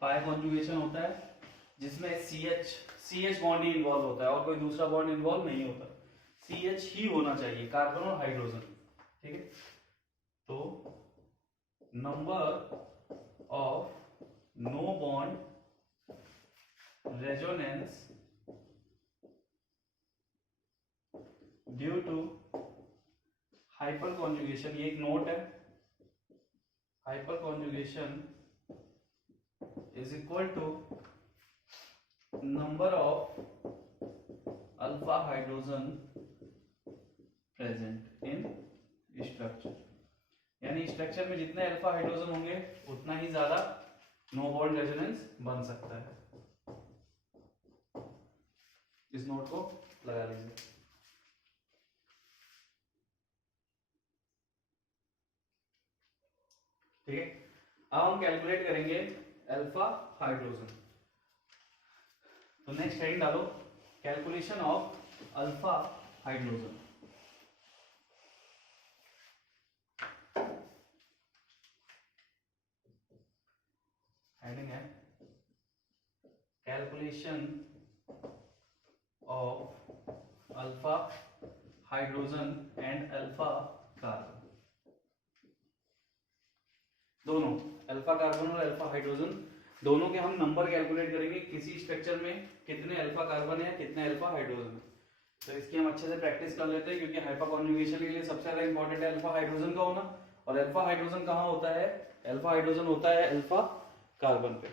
पाई कॉन्जुगेशन होता है जिसमें CH बॉन्ड ही इन्वॉल्व होता है और कोई दूसरा बॉन्ड इन्वॉल्व नहीं होता। CH ही होना चाहिए, कार्बन और हाइड्रोजन, ठीक है। तो number of no bond resonance due to hyperconjugation, ये एक नोट है, hyperconjugation is equal to number of alpha hydrogen present in structure, यानी स्ट्रक्चर में जितने अल्फा हाइड्रोजन होंगे उतना ही ज्यादा नो बॉन्ड रेजोनेंस बन सकता है। इस नोट को लगा लीजिए। ठीक है, अब हम कैलकुलेट करेंगे अल्फा हाइड्रोजन। तो नेक्स्ट हेडिंग डालो, calculation of alpha hydrogen. Heading है calculation of alpha hydrogen and alpha carbon. दोनों अल्फा कार्बन और अल्फा हाइड्रोजन दोनों के हम नंबर कैलकुलेट करेंगे, किसी स्ट्रक्चर में कितने अल्फा कार्बन है कितने अल्फा हाइड्रोजन है। तो इसकी हम अच्छे से प्रैक्टिस कर लेते हैं, क्योंकि हाइपर कॉन्जुगेशन के लिए सबसे ज्यादा इंपॉर्टेंट है अल्फा हाइड्रोजन का होना। और अल्फा हाइड्रोजन कहाँ होता है? अल्फा हाइड्रोजन होता है अल्फा कार्बन पे।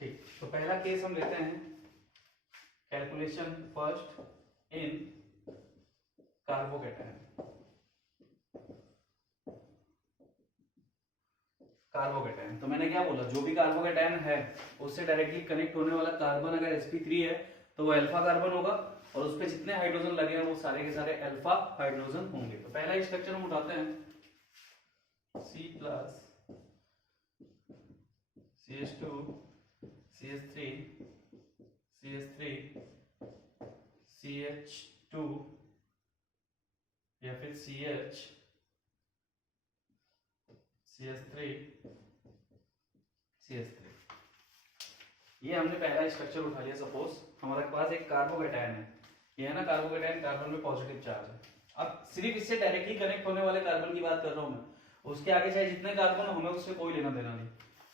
ठीक, तो पहला केस हम लेते हैं, calculation first in carbocation. Carbocation, तो मैंने क्या बोला, जो भी कार्बोकैटायन है उससे डायरेक्टली कनेक्ट होने वाला कार्बन अगर sp3 है तो वो अल्फा कार्बन होगा, और उस पे जितने हाइड्रोजन लगे हैं वो सारे के सारे अल्फा हाइड्रोजन होंगे। तो पहला स्ट्रक्चर हम उठाते हैं, C plus CH2 CH3 CH3 CH2 या फिर CH CH3 CH3। ये हमने पहला स्ट्रक्चर उठा लिया। सपोज हमारे पास एक कार्बोकैटायन है, ये है ना कार्बोकैटायन, कार्बन में पॉजिटिव चार्ज है। अब सिर्फ इससे डायरेक्टली कनेक्ट होने वाले कार्बन की बात कर रहा हूं मैं, उसके आगे चाहे जितने कार्बन हो हमें उससे कोई लेना देना नहीं।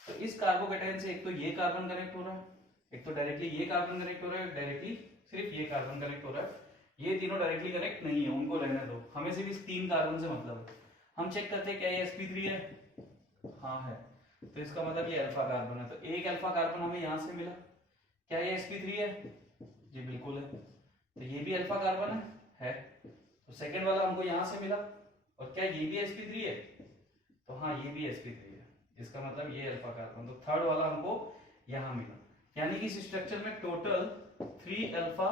तो इस कार्बोकैटायन से एक तो ये कार्बन कनेक्ट हो रहा है, एक तो डायरेक्टली ये कार्बन कनेक्ट हो रहा है, डायरेक्टली सिर्फ ये कार्बन कनेक्ट हो रहा है। ये तीनों डायरेक्टली कनेक्ट नहीं है, उनको रहने दो, हमें सिर्फ इस 3 कार्बन से मतलब है। हम चेक करते हैं क्या ये sp3 है, हाँ है, तो इसका मतलब ये अल्फा कार्बन है। तो एक अल्फा कार्बन हमें यहां से मिला, क्या ये sp3 है? जी बिल्कुल है। तो ये भी अल्फा कार्बन है। तो सेकंड वाला हमको यहां से मिला, और क्या ये भी sp3 है? तो हाँ ये भी sp3 है, इसका मतलब ये अल्फा कार्बन। तो थर्ड वाला हमको यहां मिला, यानी कि इस स्ट्रक्चर में टोटल 3 अल्फा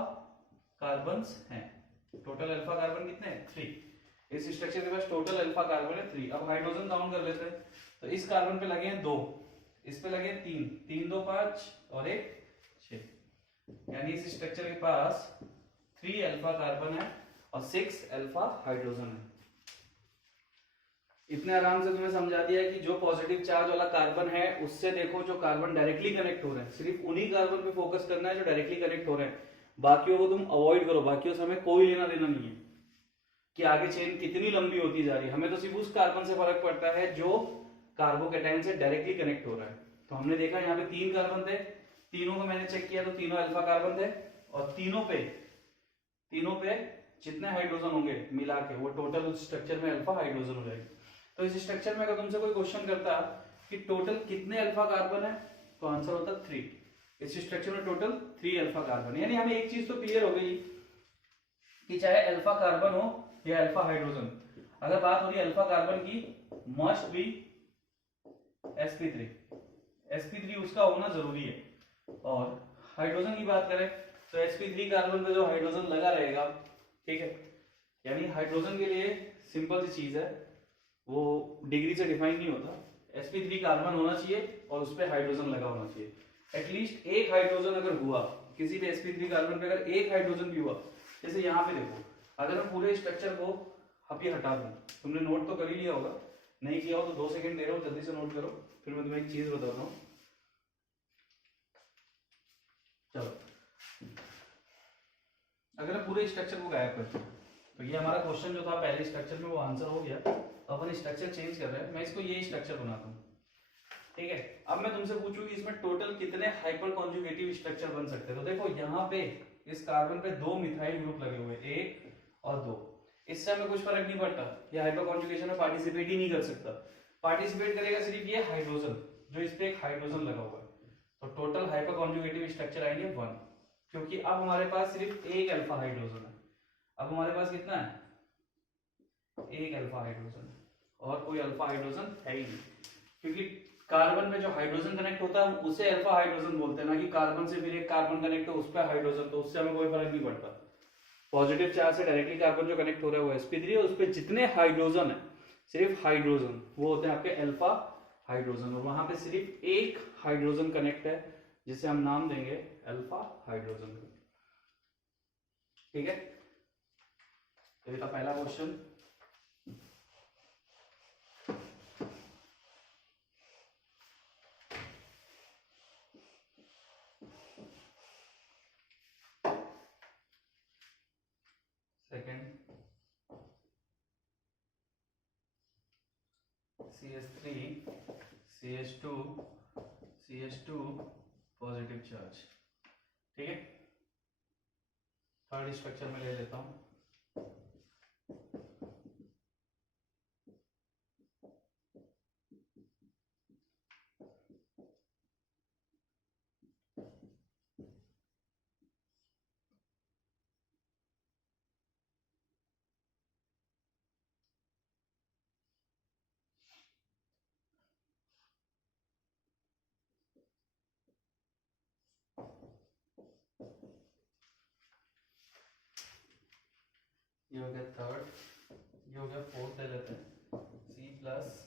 कार्बन्स हैं। टोटल अल्फा कार्बन कितने हैं? 3। इस स्ट्रक्चर के पास टोटल अल्फा कार्बन है 3। अब हाइड्रोजन काउंट कर लेते हैं। तो इस कार्बन पे लगे हैं 2, इस पे लगे 3, 3 2 5 और 1 6, यानी इस स्ट्रक्चर के पास 3 अल्फा कार्बन है और 6 अल्फा हाइड्रोजन है। इतने आराम से तुम्हें समझा दिया है कि जो पॉजिटिव चार्ज वाला कार्बन है उससे देखो जो कार्बन डायरेक्टली कनेक्ट हो रहे हैं, सिर्फ उन्हीं कार्बन पे फोकस करना है जो डायरेक्टली कनेक्ट हो रहे हैं, बाकियों को तुम अवॉइड करो। बाकियों से हमें कोई लेना देना नहीं है कि आगे चेन कितनी लंबी होती जा रही है, हमें तो सिर्फ उस कार्बन से फर्क पड़ता है जो कार्बोकैटायन से डायरेक्टली कनेक्ट हो रहा है। तो हमने देखा यहाँ पे 3 कार्बन थे, तीनों को मैंने चेक किया तो तीनों अल्फा कार्बन थे, और तीनों पे जितने हाइड्रोजन होंगे मिला के वो टोटल उस स्ट्रक्चर में अल्फा हाइड्रोजन हो जाएगी। तो इस स्ट्रक्चर में अगर तुमसे कोई क्वेश्चन करता कि टोटल कितने अल्फा कार्बन है, तो आंसर होता 3। इस स्ट्रक्चर में टोटल 3 अल्फा कार्बन, यानी हमें एक चीज तो क्लियर हो गई कि चाहे अल्फा कार्बन हो या अल्फा हाइड्रोजन, अगर बात हो रही है अल्फा कार्बन की, मस्ट बी sp3 उसका होना जरूरी है। और हाइड्रोजन की बात करें तो sp3 कार्बन पे जो हाइड्रोजन लगा रहेगा, ठीक है, यानी हाइड्रोजन के लिए सिंपल सी चीज है, वो डिग्री से डिफाइन नहीं होता, sp3 कार्बन होना चाहिए और उस पर हाइड्रोजन लगा होना चाहिए। एटलीस्ट एक हाइड्रोजन अगर हुआ किसी भी sp3 कार्बन पे, अगर एक हाइड्रोजन भी हुआ, जैसे यहाँ पे देखो, अगर मैं पूरे स्ट्रक्चर को अभी हटा दूं, तुमने नोट तो कर ही लिया होगा, नहीं किया हो तो 2 सेकंड दे रहा हूं, जल्दी से नोट करो, फिर मैं तुम्हें एक चीज बताता हूँ। चलो, अगर मैं पूरे स्ट्रक्चर को गायब करता हूँ, तो ये हमारा क्वेश्चन जो था पहले स्ट्रक्चर में वो आंसर हो गया। तो अपन स्ट्रक्चर चेंज कर रहे हैं, मैं इसको ये स्ट्रक्चर बनाता हूँ, ठीक है। अब मैं तुमसे पूछूं कि इसमें टोटल कितने हाइपर कॉन्जुगेटिव स्ट्रक्चर बन सकते हैं। तो देखो यहाँ पे इस कार्बन पे 2 मिथाइल ग्रुप लगे हुए, 1 और 2, इससे हमें कुछ फर्क नहीं पड़ता, ये हाइपर कॉन्जुगेशन में पार्टिसिपेट ही नहीं कर सकता। पार्टिसिपेट करेगा सिर्फ ये हाइड्रोजन, जो इस पे एक हाइड्रोजन लगा हुआ है। तो टोटल हाइपर कॉन्जुगेटिव स्ट्रक्चर आएंगे 1, क्योंकि अब हमारे पास सिर्फ एक अल्फा हाइड्रोजन है। अब हमारे पास कितना है? एक अल्फा हाइड्रोजन, और कोई अल्फा हाइड्रोजन है ही नहीं, क्योंकि कार्बन में जो हाइड्रोजन कनेक्ट होता है उसे अल्फा हाइड्रोजन बोलते हैं, ना कि कार्बन से फिर एक कार्बन कनेक्ट हो उस पर हाइड्रोजन, तो उससे हमें कोई फर्क नहीं पड़ता। पॉजिटिव चार्ज से डायरेक्टली कार्बन जो कनेक्ट हो रहा है वो sp3 है, उस पर जितने हाइड्रोजन है, सिर्फ हाइड्रोजन, वो होते हैं आपके अल्फा हाइड्रोजन, और वहां पे सिर्फ एक हाइड्रोजन कनेक्ट है जिसे हम नाम देंगे अल्फा हाइड्रोजन। ठीक है, तो ये था पहला question. Second, CH3 CH2 CH2 positive charge. ठीक है, थर्ड स्ट्रक्चर में ले लेता हूं। ये हो गया थर्ड, ये हो गया फोर्थ, ले लेते हैं C प्लस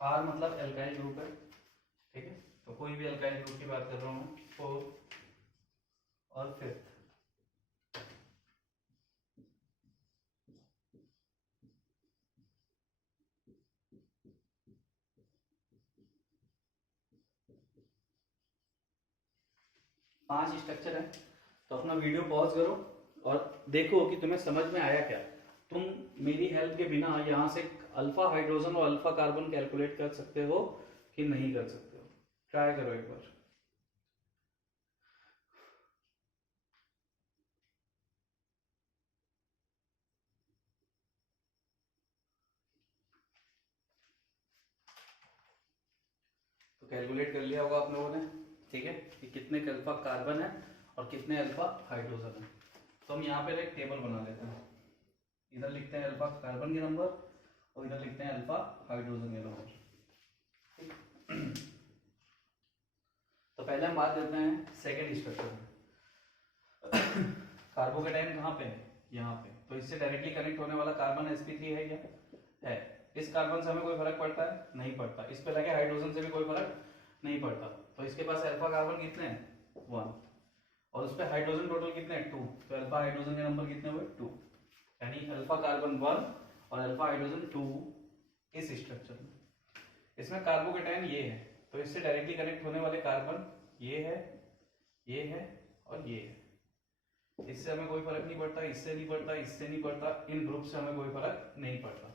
R मतलब एल्काइल ग्रुप है। ठीक है, तो कोई भी एल्काइल ग्रुप की बात कर रहा हूं मैं। फोर्थ और फिफ्थ, पांच स्ट्रक्चर है। तो अपना वीडियो पॉज करो और देखो कि तुम्हें समझ में आया क्या। तुम मेरी हेल्प के बिना यहाँ से अल्फा हाइड्रोजन और अल्फा कार्बन कैलकुलेट कर सकते हो कि नहीं कर सकते हो, ट्राई करो एक बार। तो कैलकुलेट कर लिया होगा आप लोगों ने, ठीक है, कि कितने अल्फा कार्बन है और कितने अल्फा हाइड्रोजन है। तो हम यहाँ पे एक टेबल बना लेते हैं, इधर लिखते हैं अल्फा कार्बन के नंबर और इधर लिखते हैं अल्फा हाइड्रोजन के नंबर। तो पहले हम बात करते हैं सेकेंड स्ट्रक्चर में। कार्बोकेटाइन कहाँ पे है, यहाँ पे, तो इससे डायरेक्टली कनेक्ट होने वाला कार्बन sp3 है क्या, है। इस कार्बन से हमें कोई फर्क पड़ता है, नहीं पड़ता। इस पे लगे हाइड्रोजन से भी कोई फर्क नहीं पड़ता। तो इसके पास अल्फा कार्बन कितने हैं, 1, और उस पे हाइड्रोजन टोटल कितने हैं, 2, तो अल्फा हाइड्रोजन के नंबर कितने हुए, 2, यानी अल्फा कार्बन 1 और अल्फा हाइड्रोजन 2 इस स्ट्रक्चर में। इसमें कार्बोकेटाइन ये है, तो इससे डायरेक्टली कनेक्ट होने वाले कार्बन ये है, ये है और ये है। इससे हमें कोई फर्क नहीं पड़ता, इससे नहीं पड़ता, इससे नहीं पड़ता, इन ग्रुप से हमें कोई फर्क नहीं पड़ता।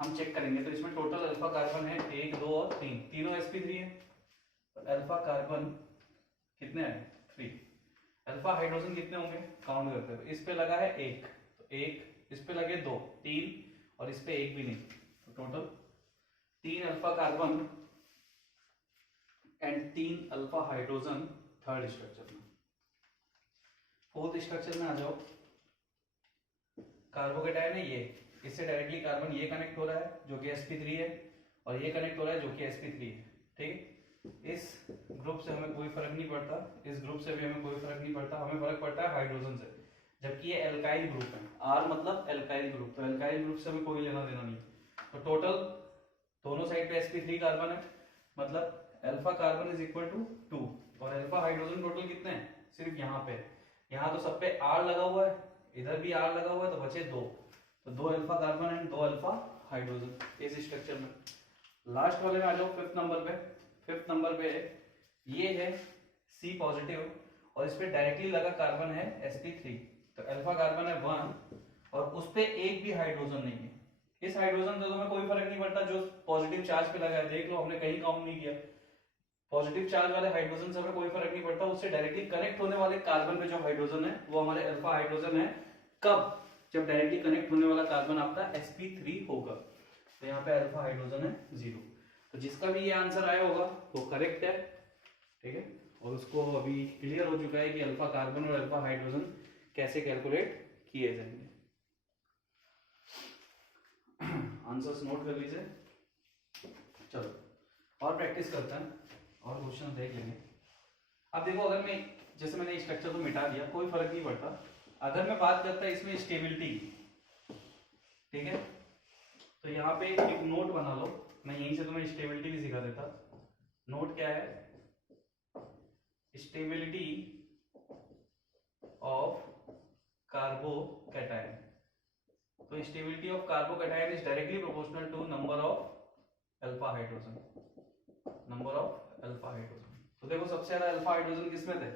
हम चेक करेंगे तो इसमें टोटल अल्फा कार्बन है 1, 2 और 3, तीनों sp3 है। तो अल्फा कार्बन कितने हैं, 3। अल्फा हाइड्रोजन कितने होंगे, काउंट करते हैं। इस पे लगा है 1, तो 1, इस पे लगे 2, 3 और इस पे 1 भी नहीं, तो total 3 alpha carbon and 3 alpha hydrogen third structure में। फोर्थ स्ट्रक्चर में आ जाओ। कार्बोकेटाइन है ये, इससे डायरेक्टली कार्बन ये कनेक्ट हो रहा है जो कि sp3 है, और ये कनेक्ट हो रहा है जो कि sp3 है। ठीक है, इस ग्रुप से हमें कोई फर्क नहीं पड़ता, इस ग्रुप से भी हमें कोई फर्क नहीं पड़ता, हमें फर्क पड़ता है हाइड्रोजन से, जबकि ये एल्काइल ग्रुप है। R मतलब एल्काइल ग्रुप, तो एल्काइल ग्रुप से हमें कोई लेना देना नहीं। तो टोटल दोनों साइड पे sp3 कार्बन है, मतलब alpha carbon is equal to 2, और अल्फा हाइड्रोजन टोटल कितने हैं, सिर्फ यहाँ पे, यहाँ तो सब पे R लगा हुआ है, इधर भी R लगा हुआ है, तो बचे 2, तो 2 alpha carbon and 2 alpha hydrogen इस स्ट्रक्चर में। लास्ट वाले में आ जाओ, फिफ्थ नंबर पे। फिफ्थ नंबर पे ये है C पॉजिटिव और इस पे डायरेक्टली लगा कार्बन है sp3, तो अल्फा कार्बन है 1 और उस पे एक भी हाइड्रोजन नहीं है। इस हाइड्रोजन से तो हमें कोई फर्क नहीं पड़ता जो पॉजिटिव चार्ज पे लगा है, देख लो हमने कहीं काउंट नहीं किया। पॉजिटिव चार्ज वाले हाइड्रोजन से हमें कोई फर्क नहीं पड़ता, उससे डायरेक्टली कनेक्ट होने वाले कार्बन पे जो हाइड्रोजन है वो हमारे अल्फा हाइड्रोजन है। कब, जब डायरेक्टली कनेक्ट होने वाला कार्बन आपका sp3 होगा। तो यहाँ पे अल्फा हाइड्रोजन है 0। तो जिसका भी ये आंसर आया होगा वो करेक्ट है। ठीक है, और उसको अभी क्लियर हो चुका है कि अल्फा कार्बन और अल्फा हाइड्रोजन कैसे कैलकुलेट किए जाएंगे। आंसर्स नोट कर लीजिए। चलो और प्रैक्टिस करते हैं और क्वेश्चन देख लेंगे। अब देखो, अगर मैं जैसे मैंने स्ट्रक्चर को मिटा दिया, कोई फर्क नहीं पड़ता। अगर मैं बात करता इसमें स्टेबिलिटी, ठीक है, तो यहाँ पे एक नोट बना लो, मैं यहीं से तुम्हें स्टेबिलिटी भी सिखा देता। नोट क्या है? Stability of carbocation. तो stability of carbocation is directly proportional to number of alpha hydrogen, number of alpha hydrogen. तो देखो सबसे ज्यादा अल्फा हाइड्रोजन किसमें थे?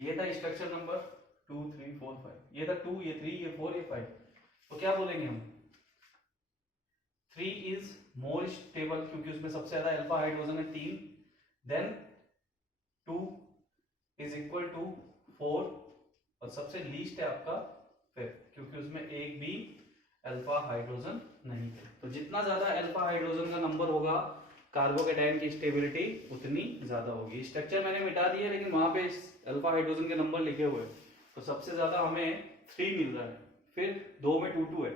ये था स्ट्रक्चर नंबर 2 3 4 5, ये था 2, ये 3, ये 4, ये 5। तो क्या बोलेंगे हम? 3 इज मोर स्टेबल क्योंकि उसमें सबसे ज्यादा अल्फा हाइड्रोजन है 3, देन 2 इज इक्वल टू 4 और सबसे लीस्ट है आपका 5 क्योंकि उसमें एक भी अल्फा हाइड्रोजन नहीं है। तो जितना ज्यादा अल्फा हाइड्रोजन का नंबर होगा कार्बोकैटायन की स्टेबिलिटी उतनी ज्यादा होगी। स्ट्रक्चर मैंने मिटा दिया लेकिन वहां पे अल्फा हाइड्रोजन के नंबर लिखे हुए हैं, तो सबसे ज्यादा हमें 3 मिल रहा है, फिर 2 में 2 2 है।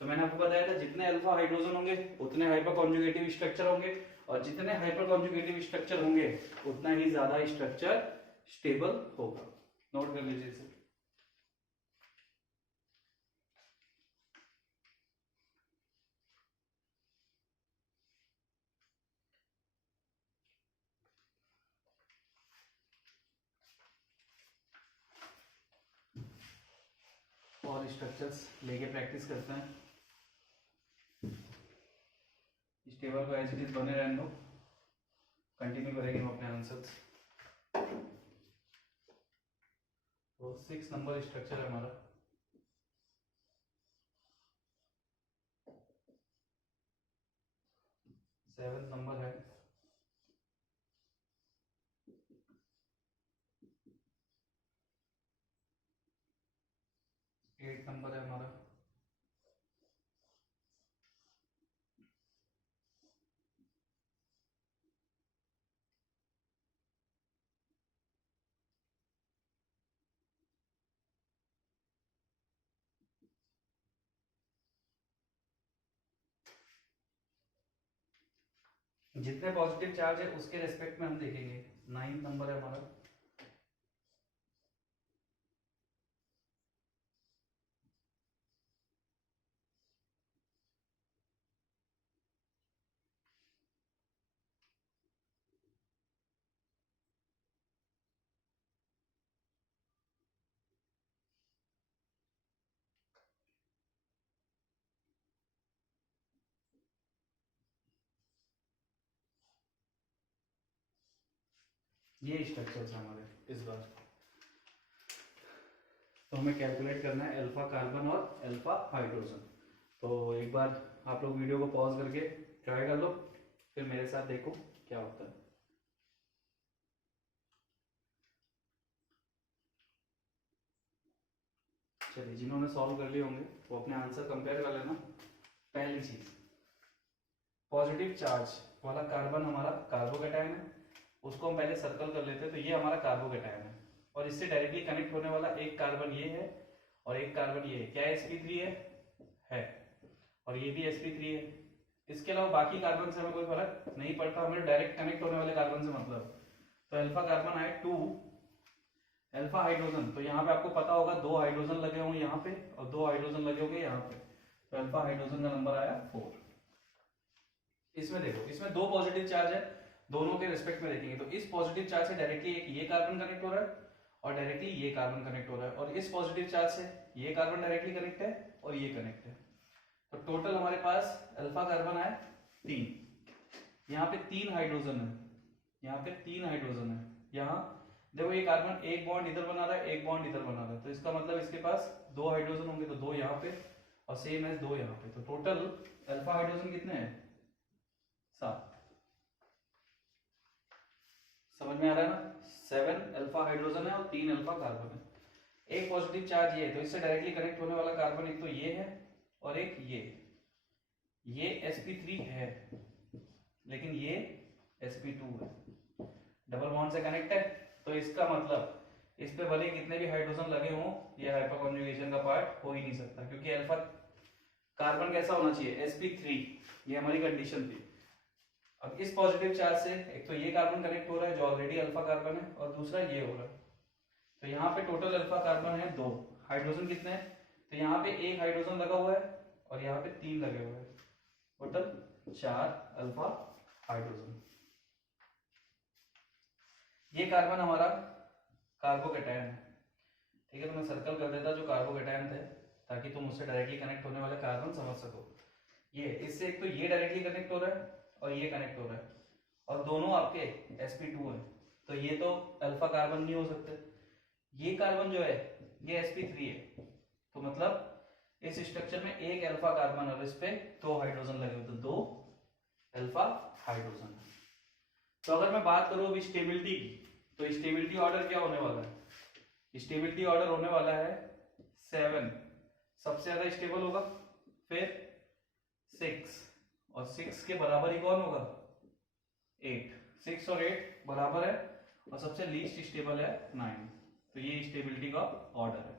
तो मैंने आपको बताया था जितने अल्फा हाइड्रोजन होंगे उतने हाइपर कॉन्जुगेटिव स्ट्रक्चर होंगे, और जितने हाइपर कॉन्जुगेटिव स्ट्रक्चर होंगे उतना ही ज्यादा स्ट्रक्चर स्टेबल होगा। नोट कर लीजिए इसे। और स्ट्रक्चर्स लेके प्रैक्टिस करते हैं। इस टेबल को एज इट इज बने रहने दो, कंटिन्यू करेंगे हम अपने आंसर्स। तो 6 नंबर स्ट्रक्चर है हमारा। सेवन नंबर है, 8 नंबर है हमारा, जितने पॉजिटिव चार्ज है उसके रेस्पेक्ट में हम देखेंगे। 9 नंबर है हमारा, ये स्ट्रक्चर्स है हमारे इस बार। तो हमें कैलकुलेट करना है अल्फा कार्बन और अल्फा हाइड्रोजन। तो एक बार आप लोग वीडियो को पॉज करके ट्राई कर लो, फिर मेरे साथ देखो क्या होता है। चलिए, जिन्होंने सॉल्व कर लिए होंगे वो अपने आंसर कंपेयर कर लेना। पहली चीज, पॉजिटिव चार्ज वाला कार्बन हमारा कार्बोकैटायन है, उसको हम पहले सर्कल कर लेते हैं। तो ये हमारा कार्बोकैटायन है और इससे डायरेक्टली कनेक्ट होने वाला एक कार्बन ये है और एक कार्बन ये है। क्या sp3 है और ये भी sp3 है। इसके अलावा बाकी कार्बन से हमें कोई फर्क नहीं पड़ता, हमें डायरेक्ट कनेक्ट होने वाले कार्बन से मतलब। तो अल्फा कार्बन आए 2, अल्फा हाइड्रोजन, तो यहाँ पे आपको पता होगा 2 हाइड्रोजन लगे होंगे यहाँ पे और 2 हाइड्रोजन लगे होंगे यहाँ पे, तो अल्फा हाइड्रोजन का नंबर आया 4। इसमें देखो, इसमें 2 पॉजिटिव चार्ज है, दोनों के रिस्पेक्ट में देखेंगे। तो इस पॉजिटिव चार्ज से डायरेक्टली एक ये कार्बन कनेक्ट हो रहा है और डायरेक्टली ये कार्बन कनेक्ट हो रहा है, और इस पॉजिटिव चार्ज से ये कार्बन डायरेक्टली कनेक्ट है और ये कनेक्ट है। तो टोटल हमारे पास अल्फा कार्बन है 3, यहाँ पे 3 हाइड्रोजन है, यहाँ पे 3 हाइड्रोजन है। यहाँ देखो ये कार्बन एक बॉन्ड इधर बना रहा है, एक बॉन्ड इधर बना रहा है, तो इसका मतलब इसके पास 2 हाइड्रोजन होंगे, तो 2 यहाँ पे और सेम एज 2 यहाँ पे। तो टोटल अल्फा हाइड्रोजन कितने हैं? 7। समझ में आ रहा है ना? 7 अल्फा हाइड्रोजन है और 3 अल्फा कार्बन है। एक पॉजिटिव चार्ज ये है, तो इससे डायरेक्टली कनेक्ट होने वाला कार्बन एक तो ये है और एक ये sp3 है लेकिन ये sp2 है। डबल बॉन्ड से कनेक्ट है, तो इसका मतलब इस पे भले कितने भी हाइड्रोजन लगे हों, ये हाइपर कॉन्जुगेशन का पार्ट हो ही नहीं सकता, क्योंकि अल्फा कार्बन कैसा होना चाहिए, sp3, ये हमारी कंडीशन थी। अब इस पॉजिटिव चार्ज से एक तो ये कार्बन कनेक्ट हो रहा है जो ऑलरेडी अल्फा कार्बन है, और दूसरा ये हो रहा है, तो यहाँ पे टोटल अल्फा कार्बन है 2, हाइड्रोजन कितने हैं, तो यहाँ पे एक हाइड्रोजन लगा हुआ है और यहाँ पे 3 लगे हुए हैं, टोटल 4 अल्फा हाइड्रोजन। ये कार्बन हमारा कार्बोकेटायन है, ठीक है, तो मैं सर्कल कर देता जो कार्बोकेटायन थे, ताकि तुम उससे डायरेक्टली कनेक्ट होने वाले कार्बन समझ सको। ये इससे एक तो ये डायरेक्टली कनेक्ट हो रहा है और ये कनेक्ट हो रहा है, और दोनों आपके sp2 है, तो ये तो अल्फा कार्बन नहीं हो सकते। ये कार्बन जो है ये sp3 है, तो मतलब इस स्ट्रक्चर में एक अल्फा कार्बन और इस पे 2 हाइड्रोजन लगे हुए, तो 2 अल्फा हाइड्रोजन। तो अगर मैं बात करूं अभी स्टेबिलिटी की, तो स्टेबिलिटी ऑर्डर क्या होने वाला है, स्टेबिलिटी ऑर्डर होने वाला है 7, सबसे ज्यादा स्टेबल होगा, फिर 6, और 6 के बराबर ही कौन होगा, 8, 6 और 8 बराबर है, और सबसे लीस्ट स्टेबल है 9। तो ये स्टेबिलिटी का ऑर्डर है,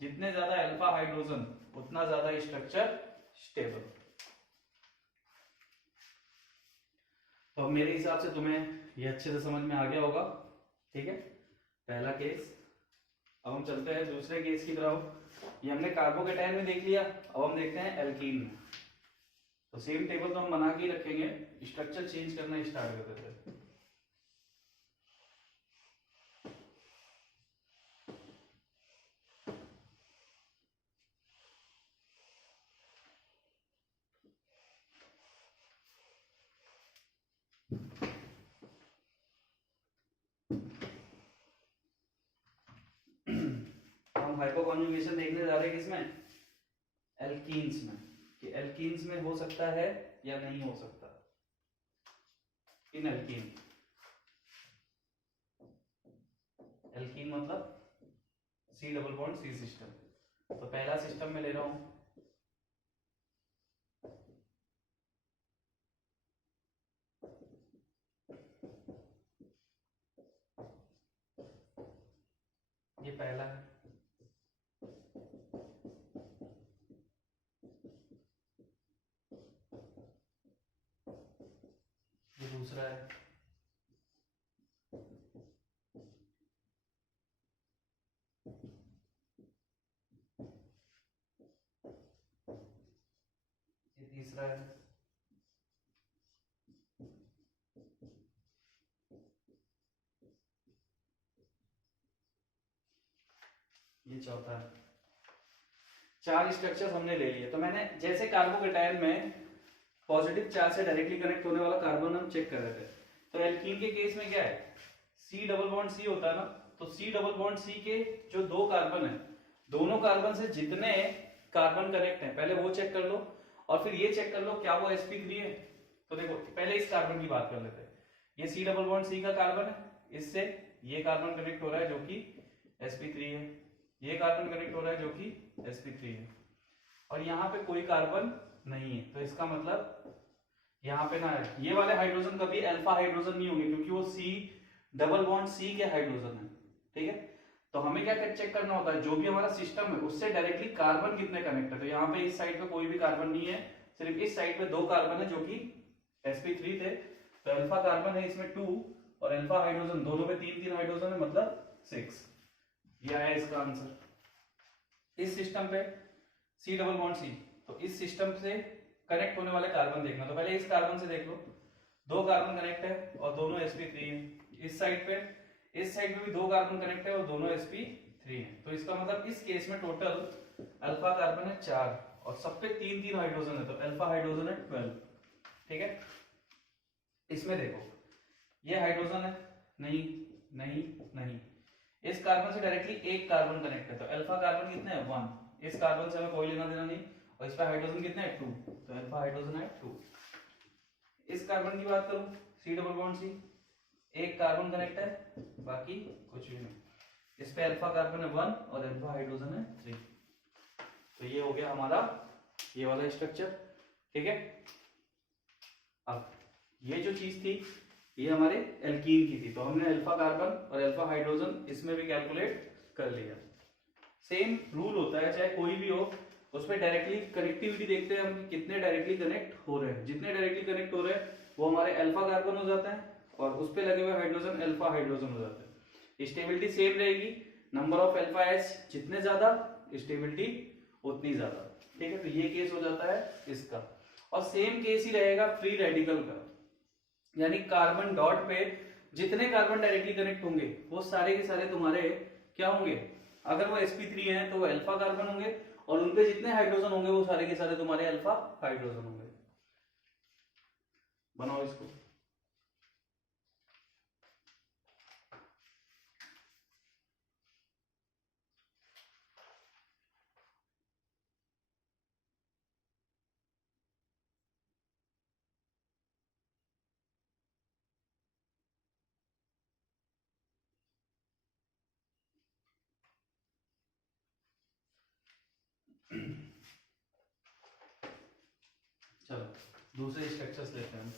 जितने ज्यादा अल्फा हाइड्रोजन उतना ज्यादा स्ट्रक्चर स्टेबल। तो अब मेरे हिसाब से तुम्हें ये अच्छे से समझ में आ गया होगा, ठीक है, पहला केस। अब हम चलते हैं दूसरे केस की तरफ। ये हमने कार्बोकेटायन में देख लिया, अब हम देखते हैं एल्कीन में। तो सेम टेबल तो हम बना के ही रखेंगे, स्ट्रक्चर चेंज करना स्टार्ट कर देते हैं। हम हाइपोकॉन्जुगेशन देखने जा रहे हैं किसमें, एल्कीन्स में, कि एल्कीन्स में हो सकता है या नहीं हो सकता। इन एल्कीन, एल्कीन मतलब C double bond C system. तो पहला सिस्टम में ले रहा हूं, ये पहला है, ये दूसरा है, ये तीसरा है, ये चौथा है। 4 स्ट्रक्चर्स हमने ले लिए। तो मैंने जैसे कार्बोकेटायन में पॉजिटिव चार्ज से डायरेक्टली कनेक्ट होने वाला कार्बन हम चेक कर रहे थे, तो एल्कीन के केस में क्या है, C डबल बॉन्ड C होता है ना, तो C डबल बॉन्ड C के जो 2 कार्बन है, दोनों कार्बन से जितने कार्बन कनेक्ट हैं पहले वो चेक कर लो, और फिर ये चेक कर लो क्या वो sp3 है। तो देखो पहले इस कार्बन की बात कर लेते हैं, ये C डबल बॉन्ड C का कार्बन है, इससे ये कार्बन कनेक्ट हो रहा है जो कि sp3 है, ये कार्बन कनेक्ट हो रहा है जो कि sp3 है, और यहाँ पे कोई कार्बन नहीं है, तो इसका मतलब यहाँ पे ना है, ये वाले हाइड्रोजन कभी अल्फा हाइड्रोजन नहीं होंगे, क्योंकि वो C डबल बॉन्ड C के हाइड्रोजन है, ठीक है। तो हमें क्या चेक करना होता है, जो भी हमारा सिस्टम है उससे डायरेक्टली कार्बन कितने कनेक्ट है। तो यहाँ पे इस साइड पे कोई भी कार्बन नहीं है, सिर्फ इस साइड पे 2 कार्बन है जो कि sp3 थे, तो अल्फा कार्बन है इसमें 2, और अल्फा हाइड्रोजन दोनों पे 3 हाइड्रोजन है, मतलब 6। ये आया इसका आंसर। इस सिस्टम पे C डबल बॉन्ड C, तो इस सिस्टम से कनेक्ट होने वाले कार्बन देखना, तो पहले इस कार्बन से देख लो, 2 कार्बन कनेक्ट है और दोनों sp3 है। इस साइड पे भी 2 कार्बन कनेक्ट है और दोनों sp3 है, तो इसका मतलब इस केस में टोटल अल्फा कार्बन है 4 और सब पे 3 हाइड्रोजन है, तो अल्फा हाइड्रोजन है 12, ठीक है। इसमें देखो ये हाइड्रोजन है, नहीं नहीं नहीं, इस कार्बन से डायरेक्टली एक कार्बन कनेक्ट है, तो अल्फा कार्बन कितने हैं 1, इस कार्बन से हमें कोई लेना देना नहीं, और इस पर हाइड्रोजन कितने हैं 2, तो अल्फा हाइड्रोजन है 2। इस कार्बन की बात करूं C डबल बॉन्ड C, एक कार्बन कनेक्ट है, बाकी कुछ भी नहीं, इस पे अल्फा कार्बन है 1 और अल्फा हाइड्रोजन है 3। तो ये हो गया हमारा ये वाला स्ट्रक्चर, ठीक है। अब ये जो चीज थी ये हमारे एल्कीन की थी, तो हमने अल्फा कार्बन और अल्फा हाइड्रोजन इसमें भी कैलकुलेट कर लिया। सेम रूल होता है चाहे कोई भी हो, उसमें डायरेक्टली कनेक्टिविटी देखते हैं हम कितने डायरेक्टली कनेक्ट हो रहे हैं। जितने डायरेक्टली कनेक्ट हो रहे हैं वो हमारे अल्फा कार्बन हो जाता है और उस पे लगे हुए हाइड्रोजन अल्फा हाइड्रोजन हो जाते हैं। स्टेबिलिटी सेम रहेगी, नंबर ऑफ अल्फा एच जितने ज्यादा स्टेबिलिटी उतनी ज्यादा। ठीक है, तो ये केस हो जाता है इसका। और सेम केस ही रहेगा फ्री रेडिकल का, यानी कार्बन डॉट पे जितने कार्बन डायरेक्टली कनेक्ट होंगे वो सारे के सारे तुम्हारे क्या होंगे, अगर वो sp3 है तो वो अल्फा कार्बन होंगे, और उनपे जितने हाइड्रोजन होंगे वो सारे के सारे तुम्हारे अल्फा हाइड्रोजन होंगे। बनाओ इसको। चलो दूसरे स्ट्रक्चर्स लेते हैं।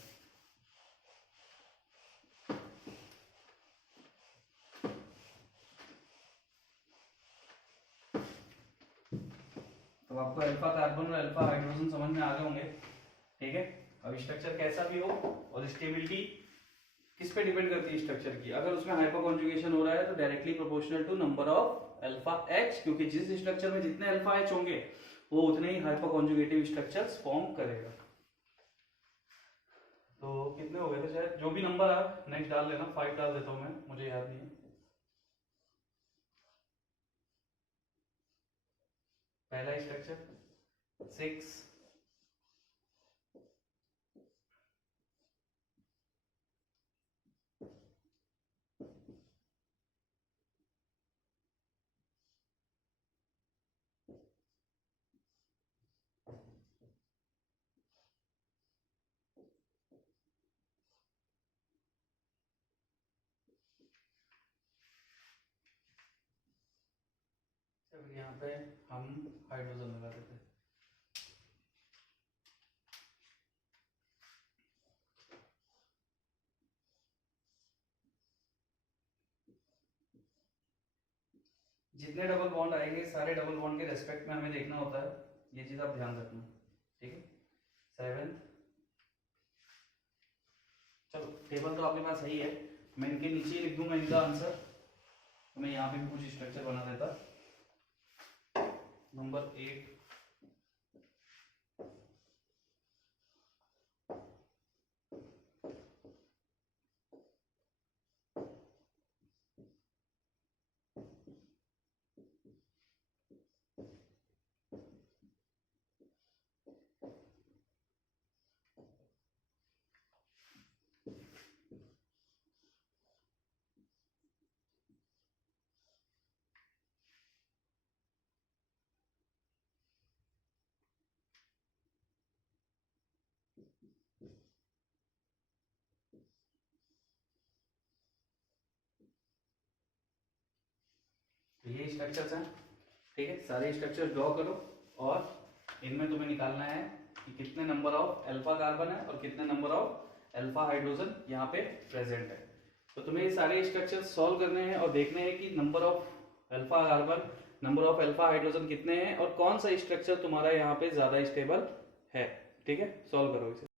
तो आपको अल्फा कार्बन और अल्फा हाइड्रोजन समझ में आ गए होंगे। ठीक है, अब स्ट्रक्चर कैसा भी हो और स्टेबिलिटी किस पे डिपेंड करती है स्ट्रक्चर की, अगर उसमें हाइपर कॉन्जुगेशन हो रहा है तो directly proportional to number of alpha H, क्योंकि जिस स्ट्रक्चर में जितने अल्फा एच होंगे वो उतने ही हाइपर कॉन्जुगेटिव स्ट्रक्चर्स फॉर्म करेगा। तो कितने हो गए थे शायद, जो भी नंबर आप नेक्स्ट डाल लेना, 5 डाल देता हूं मैं, मुझे याद नहीं है। पहला स्ट्रक्चर 6, यहाँ पे हम हाइड्रोजन लगा देते हैं। जितने डबल बॉन्ड आएंगे सारे डबल बॉन्ड के रेस्पेक्ट में हमें देखना होता है, ये चीज आप ध्यान रखना। ठीक है, 7th, चलो टेबल तो आपके पास सही है, मैं इनके नीचे ही लिख दूंगा इनका आंसर, तो मैं यहाँ पे भी कुछ स्ट्रक्चर बना देता। नंबर 8, तो ये स्ट्रक्चर्स हैं। ठीक है, सारे स्ट्रक्चर ड्रॉ करो और इनमें तुम्हें निकालना है कि कितने नंबर ऑफ अल्फा कार्बन है और कितने नंबर ऑफ अल्फा हाइड्रोजन यहाँ पे प्रेजेंट है। तो तुम्हें ये सारे स्ट्रक्चर सॉल्व करने हैं और देखने हैं कि number of alpha carbon, number of alpha hydrogen कितने हैं और कौन सा स्ट्रक्चर तुम्हारा यहाँ पे ज्यादा स्टेबल है। ठीक है, सॉल्व करो इसे।